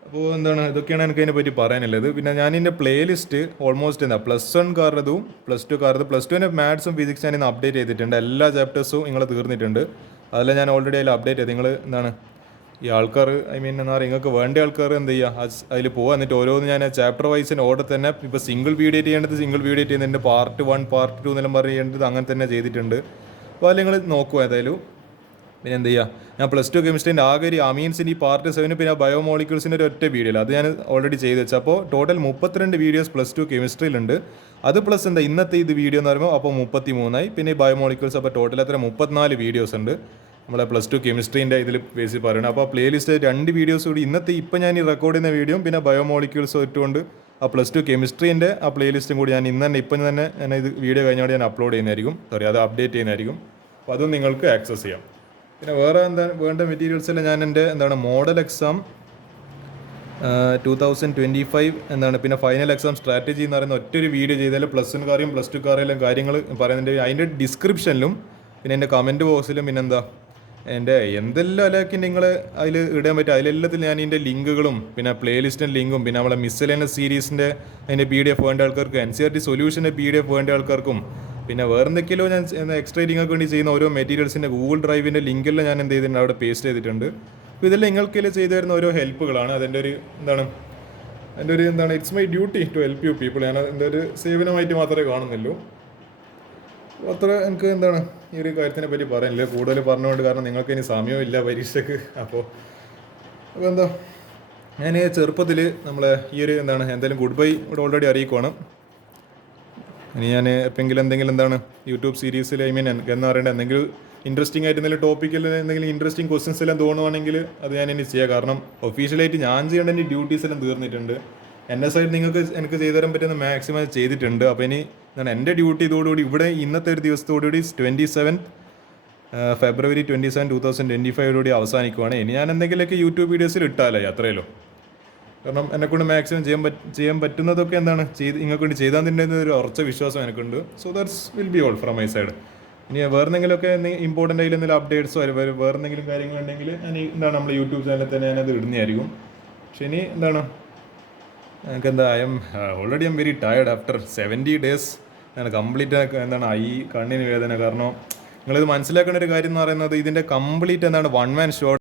അപ്പോൾ ഇതൊക്കെയാണ് എനിക്ക് അതിനെ പറ്റി പറയാനുള്ളത്. പിന്നെ ഞാനിൻ്റെ പ്ലേലിസ്റ്റ് ഓൾമോസ്റ്റ് +1 കാർഡതും +2 കാർഡ്, +2 മാത്സും ഫിസിക്സ് ഞാൻ ഇന്ന് അപ്ഡേറ്റ് ചെയ്തിട്ടുണ്ട്. എല്ലാ ചാപ്റ്റേഴ്സും നിങ്ങൾ തീർന്നിട്ടുണ്ട്. അതെല്ലാം ഞാൻ ഓൾറെഡി അതിൽ അപ്ഡേറ്റ് ചെയ്ത്. നിങ്ങൾ ഈ ആൾക്കാർ ഐ മീൻ എന്താ പറയുക, നിങ്ങൾക്ക് വേണ്ട ആൾക്കാർ എന്ത് ചെയ്യുക, അതിൽ പോകുക. എന്നിട്ട് ഓരോന്ന് ഞാൻ ചാപ്റ്റർ വൈസിന് ഓർഡർ തന്നെ ഇപ്പോൾ സിംഗിൾ വീഡിയോ ചെയ്യേണ്ടത് സിംഗിൾ വീഡിയോ ചെയ്യുന്നതിൻ്റെ പാർട്ട് 1 പാർട്ട് 2 എന്നെല്ലാം പറയേണ്ടത് അങ്ങനെ തന്നെ ചെയ്തിട്ടുണ്ട്. അപ്പോൾ അതിൽ നിങ്ങൾ നോക്കുക ഏതായാലും. പിന്നെ എന്ത് ചെയ്യുക, ഞാൻ +2 കെമിസ്ട്രീൻ്റെ ആകെ ഒരു അമീൻസിൻ്റെ ഈ പാർട്ട് 7 പിന്നെ ബയോമോളിക്യൂൾസിൻ്റെ ഒരു ഒറ്റ വീഡിയോ അത് ഞാൻ ഓൾറെഡി ചെയ്ത് വെച്ചു. അപ്പോൾ ടോട്ടൽ 32 വീഡിയോസ് +2 കെമിസ്ട്രിയിലുണ്ട്. അത് പ്ലസ് എന്താ ഇന്നത്തെ ഇത് വീഡിയോ എന്ന് പറയുമ്പോൾ അപ്പോൾ 33 പിന്നെ ഈ ബയോമോളിക്യൂൾസ്. അപ്പോൾ ടോട്ടൽ എത്ര 34 വീഡിയോസ് ഉണ്ട് നമ്മളെ +2 കെമിസ്ട്രീൻ്റെ ഇതിൽ ബേസിൽ പറയുന്നത്. അപ്പോൾ പ്ലേലിസ്റ്റ് 2 വീഡിയോസ് കൂടി ഇന്നത്തെ ഇപ്പോൾ ഞാൻ ഈ റെക്കോർഡ് ചെയ്യുന്ന വീഡിയോയും പിന്നെ ബയോമോളിക്യൂൾസ് ഇട്ടുകൊണ്ട് ആ +2 കെമിസ്ട്രീൻ്റെ ആ പ്ലേലിസ്റ്റും കൂടി ഞാൻ ഇപ്പം തന്നെ ഞാൻ ഇത് വീഡിയോ കഴിഞ്ഞോടെ ഞാൻ അപ്ലോഡ് ചെയ്യുന്നതായിരിക്കും. അത് അപ്ഡേറ്റ് ചെയ്യുന്നതായിരിക്കും. അപ്പോൾ അതും നിങ്ങൾക്ക് ആക്സസ് ചെയ്യാം. പിന്നെ വേറെ വേണ്ട മെറ്റീരിയൽസ് എല്ലാം ഞാൻ എൻ്റെ മോഡൽ എക്സാം 2025 പിന്നെ ഫൈനൽ എക്സാം സ്ട്രാറ്റജി എന്ന് പറയുന്ന ഒറ്റൊരു വീഡിയോ ചെയ്താൽ +1കാരെയും +2കാരെയും കാര്യങ്ങൾ പറയുന്നുണ്ട്. അതിൻ്റെ ഡിസ്ക്രിപ്ഷനിലും പിന്നെ എൻ്റെ കമൻറ്റ് ബോക്സിലും പിന്നെ എൻ്റെ എന്തെല്ലാം അതൊക്കെ നിങ്ങൾ അതിൽ ഇടാൻ പറ്റും. അതിലെല്ലാത്തിൽ ഞാൻ ഇതിൻ്റെ ലിങ്കുകളും പിന്നെ പ്ലേലിസ്റ്റിൻ്റെ ലിങ്കും പിന്നെ നമ്മളെ മിസ്സലേനിയസ് സീരീസിൻ്റെ അതിൻ്റെ PDF വേണ്ട ആൾക്കാർക്ക്, NCERT സൊല്യൂഷൻ്റെ PDF വേണ്ട ആൾക്കാർക്കും പിന്നെ വേറെ എന്തൊക്കെയല്ലോ ഞാൻ എക്സ്ട്രാ നിങ്ങൾക്ക് വേണ്ടി ചെയ്യുന്ന ഓരോ മെറ്റീരിയൽസിൻ്റെ ഗൂഗിൾ ഡ്രൈവിൻ്റെ ലിങ്കെല്ലാം ഞാൻ എന്ത് ചെയ്തിട്ടുണ്ട് അവിടെ പേസ്റ്റ് ചെയ്തിട്ടുണ്ട്. അപ്പോൾ ഇതെല്ലാം നിങ്ങൾക്കെല്ലാം ചെയ്തു തരുന്ന ഓരോ ഹെൽപ്പുകളാണ്. അതിൻ്റെ ഒരു it's my duty to help you people. ഞാൻ എൻ്റെ ഒരു സേവനമായിട്ട് മാത്രമേ കാണുന്നുള്ളൂ. അത്ര എനിക്ക് ഈ ഒരു കാര്യത്തിനെ പറ്റി പറയാനില്ല കൂടുതൽ പറഞ്ഞുകൊണ്ട്, കാരണം നിങ്ങൾക്ക് ഇനി സമയമില്ല പരീക്ഷയ്ക്ക്. അപ്പോൾ ഞാൻ ചെറുപ്പത്തിൽ നമ്മളെ ഈ ഒരു എന്തായാലും ഗുഡ് ബൈ ഇവിടെ ഓൾറെഡി അറിയിക്കുവാണ്. ഇനി ഞാൻ എപ്പോഴെങ്കിലും എന്തെങ്കിലും യൂട്യൂബ് സീരീസിൽ ഐ മീൻ എന്താ പറയേണ്ടത് എന്തെങ്കിലും ഇൻട്രസ്റ്റിംഗ് ആയിട്ട് എന്തെങ്കിലും ടോപ്പിക്കിൽ എന്തെങ്കിലും ഇൻട്രസ്റ്റിംഗ് ക്വസ്റ്റ്യൻസ് എല്ലാം തോന്നുവാണെങ്കിൽ അത് ഞാൻ ഇനി ചെയ്യാം. കാരണം ഒഫീഷ്യലായിട്ട് ഞാൻ ചെയ്യേണ്ട എൻ്റെ ഡ്യൂട്ടീസ് എല്ലാം തീർന്നിട്ടുണ്ട്. എൻ്റെ സൈഡ് എനിക്ക് ചെയ്തു തരാൻ പറ്റുന്ന മാക്സിമം ചെയ്തിട്ടുണ്ട്. അപ്പോൾ ഇനി എൻ്റെ ഡ്യൂട്ടി ഇതോടുകൂടി ഇവിടെ ഇന്നത്തെ ഒരു ദിവസത്തോടുകൂടി 27 ഫെബ്രുവരി 27, 2025 അവസാനിക്കുവാണ്. ഇനി ഞാൻ എന്തെങ്കിലുമൊക്കെ യൂട്യൂബ് വീഡിയോസിൽ ഇട്ടാലേ അത്രയല്ലോ. കാരണം എന്നെക്കൊണ്ട് മാക്സിമം ചെയ്യാൻ പറ്റുന്നതൊക്കെ നിങ്ങൾക്ക് വേണ്ടി ചെയ്താൽ തന്നെ ഒരു ഉറച്ച വിശ്വാസം എനിക്കുണ്ട്. So that's will be all from my side. ഇനി വേറെ എന്തെങ്കിലുമൊക്കെ ഇമ്പോർട്ടൻ്റ് ആയിട്ട് എന്തെങ്കിലും അപ്ഡേറ്റ്സോ വേറെ എന്തെങ്കിലും കാര്യങ്ങളുണ്ടെങ്കിൽ ഞാൻ നമ്മുടെ യൂട്യൂബ് ചാനലിൽ തന്നെ ഞാനത് ഇടുന്നതായിരിക്കും. പക്ഷെ ഇനി എനിക്ക് I M already very tired after 70 days. Complete കണ്ണിന് വേദന. കാരണം നിങ്ങളിത് മനസ്സിലാക്കേണ്ട ഒരു കാര്യം എന്ന് പറയുന്നത് ഇതിൻ്റെ കംപ്ലീറ്റ് 1 man ഷോ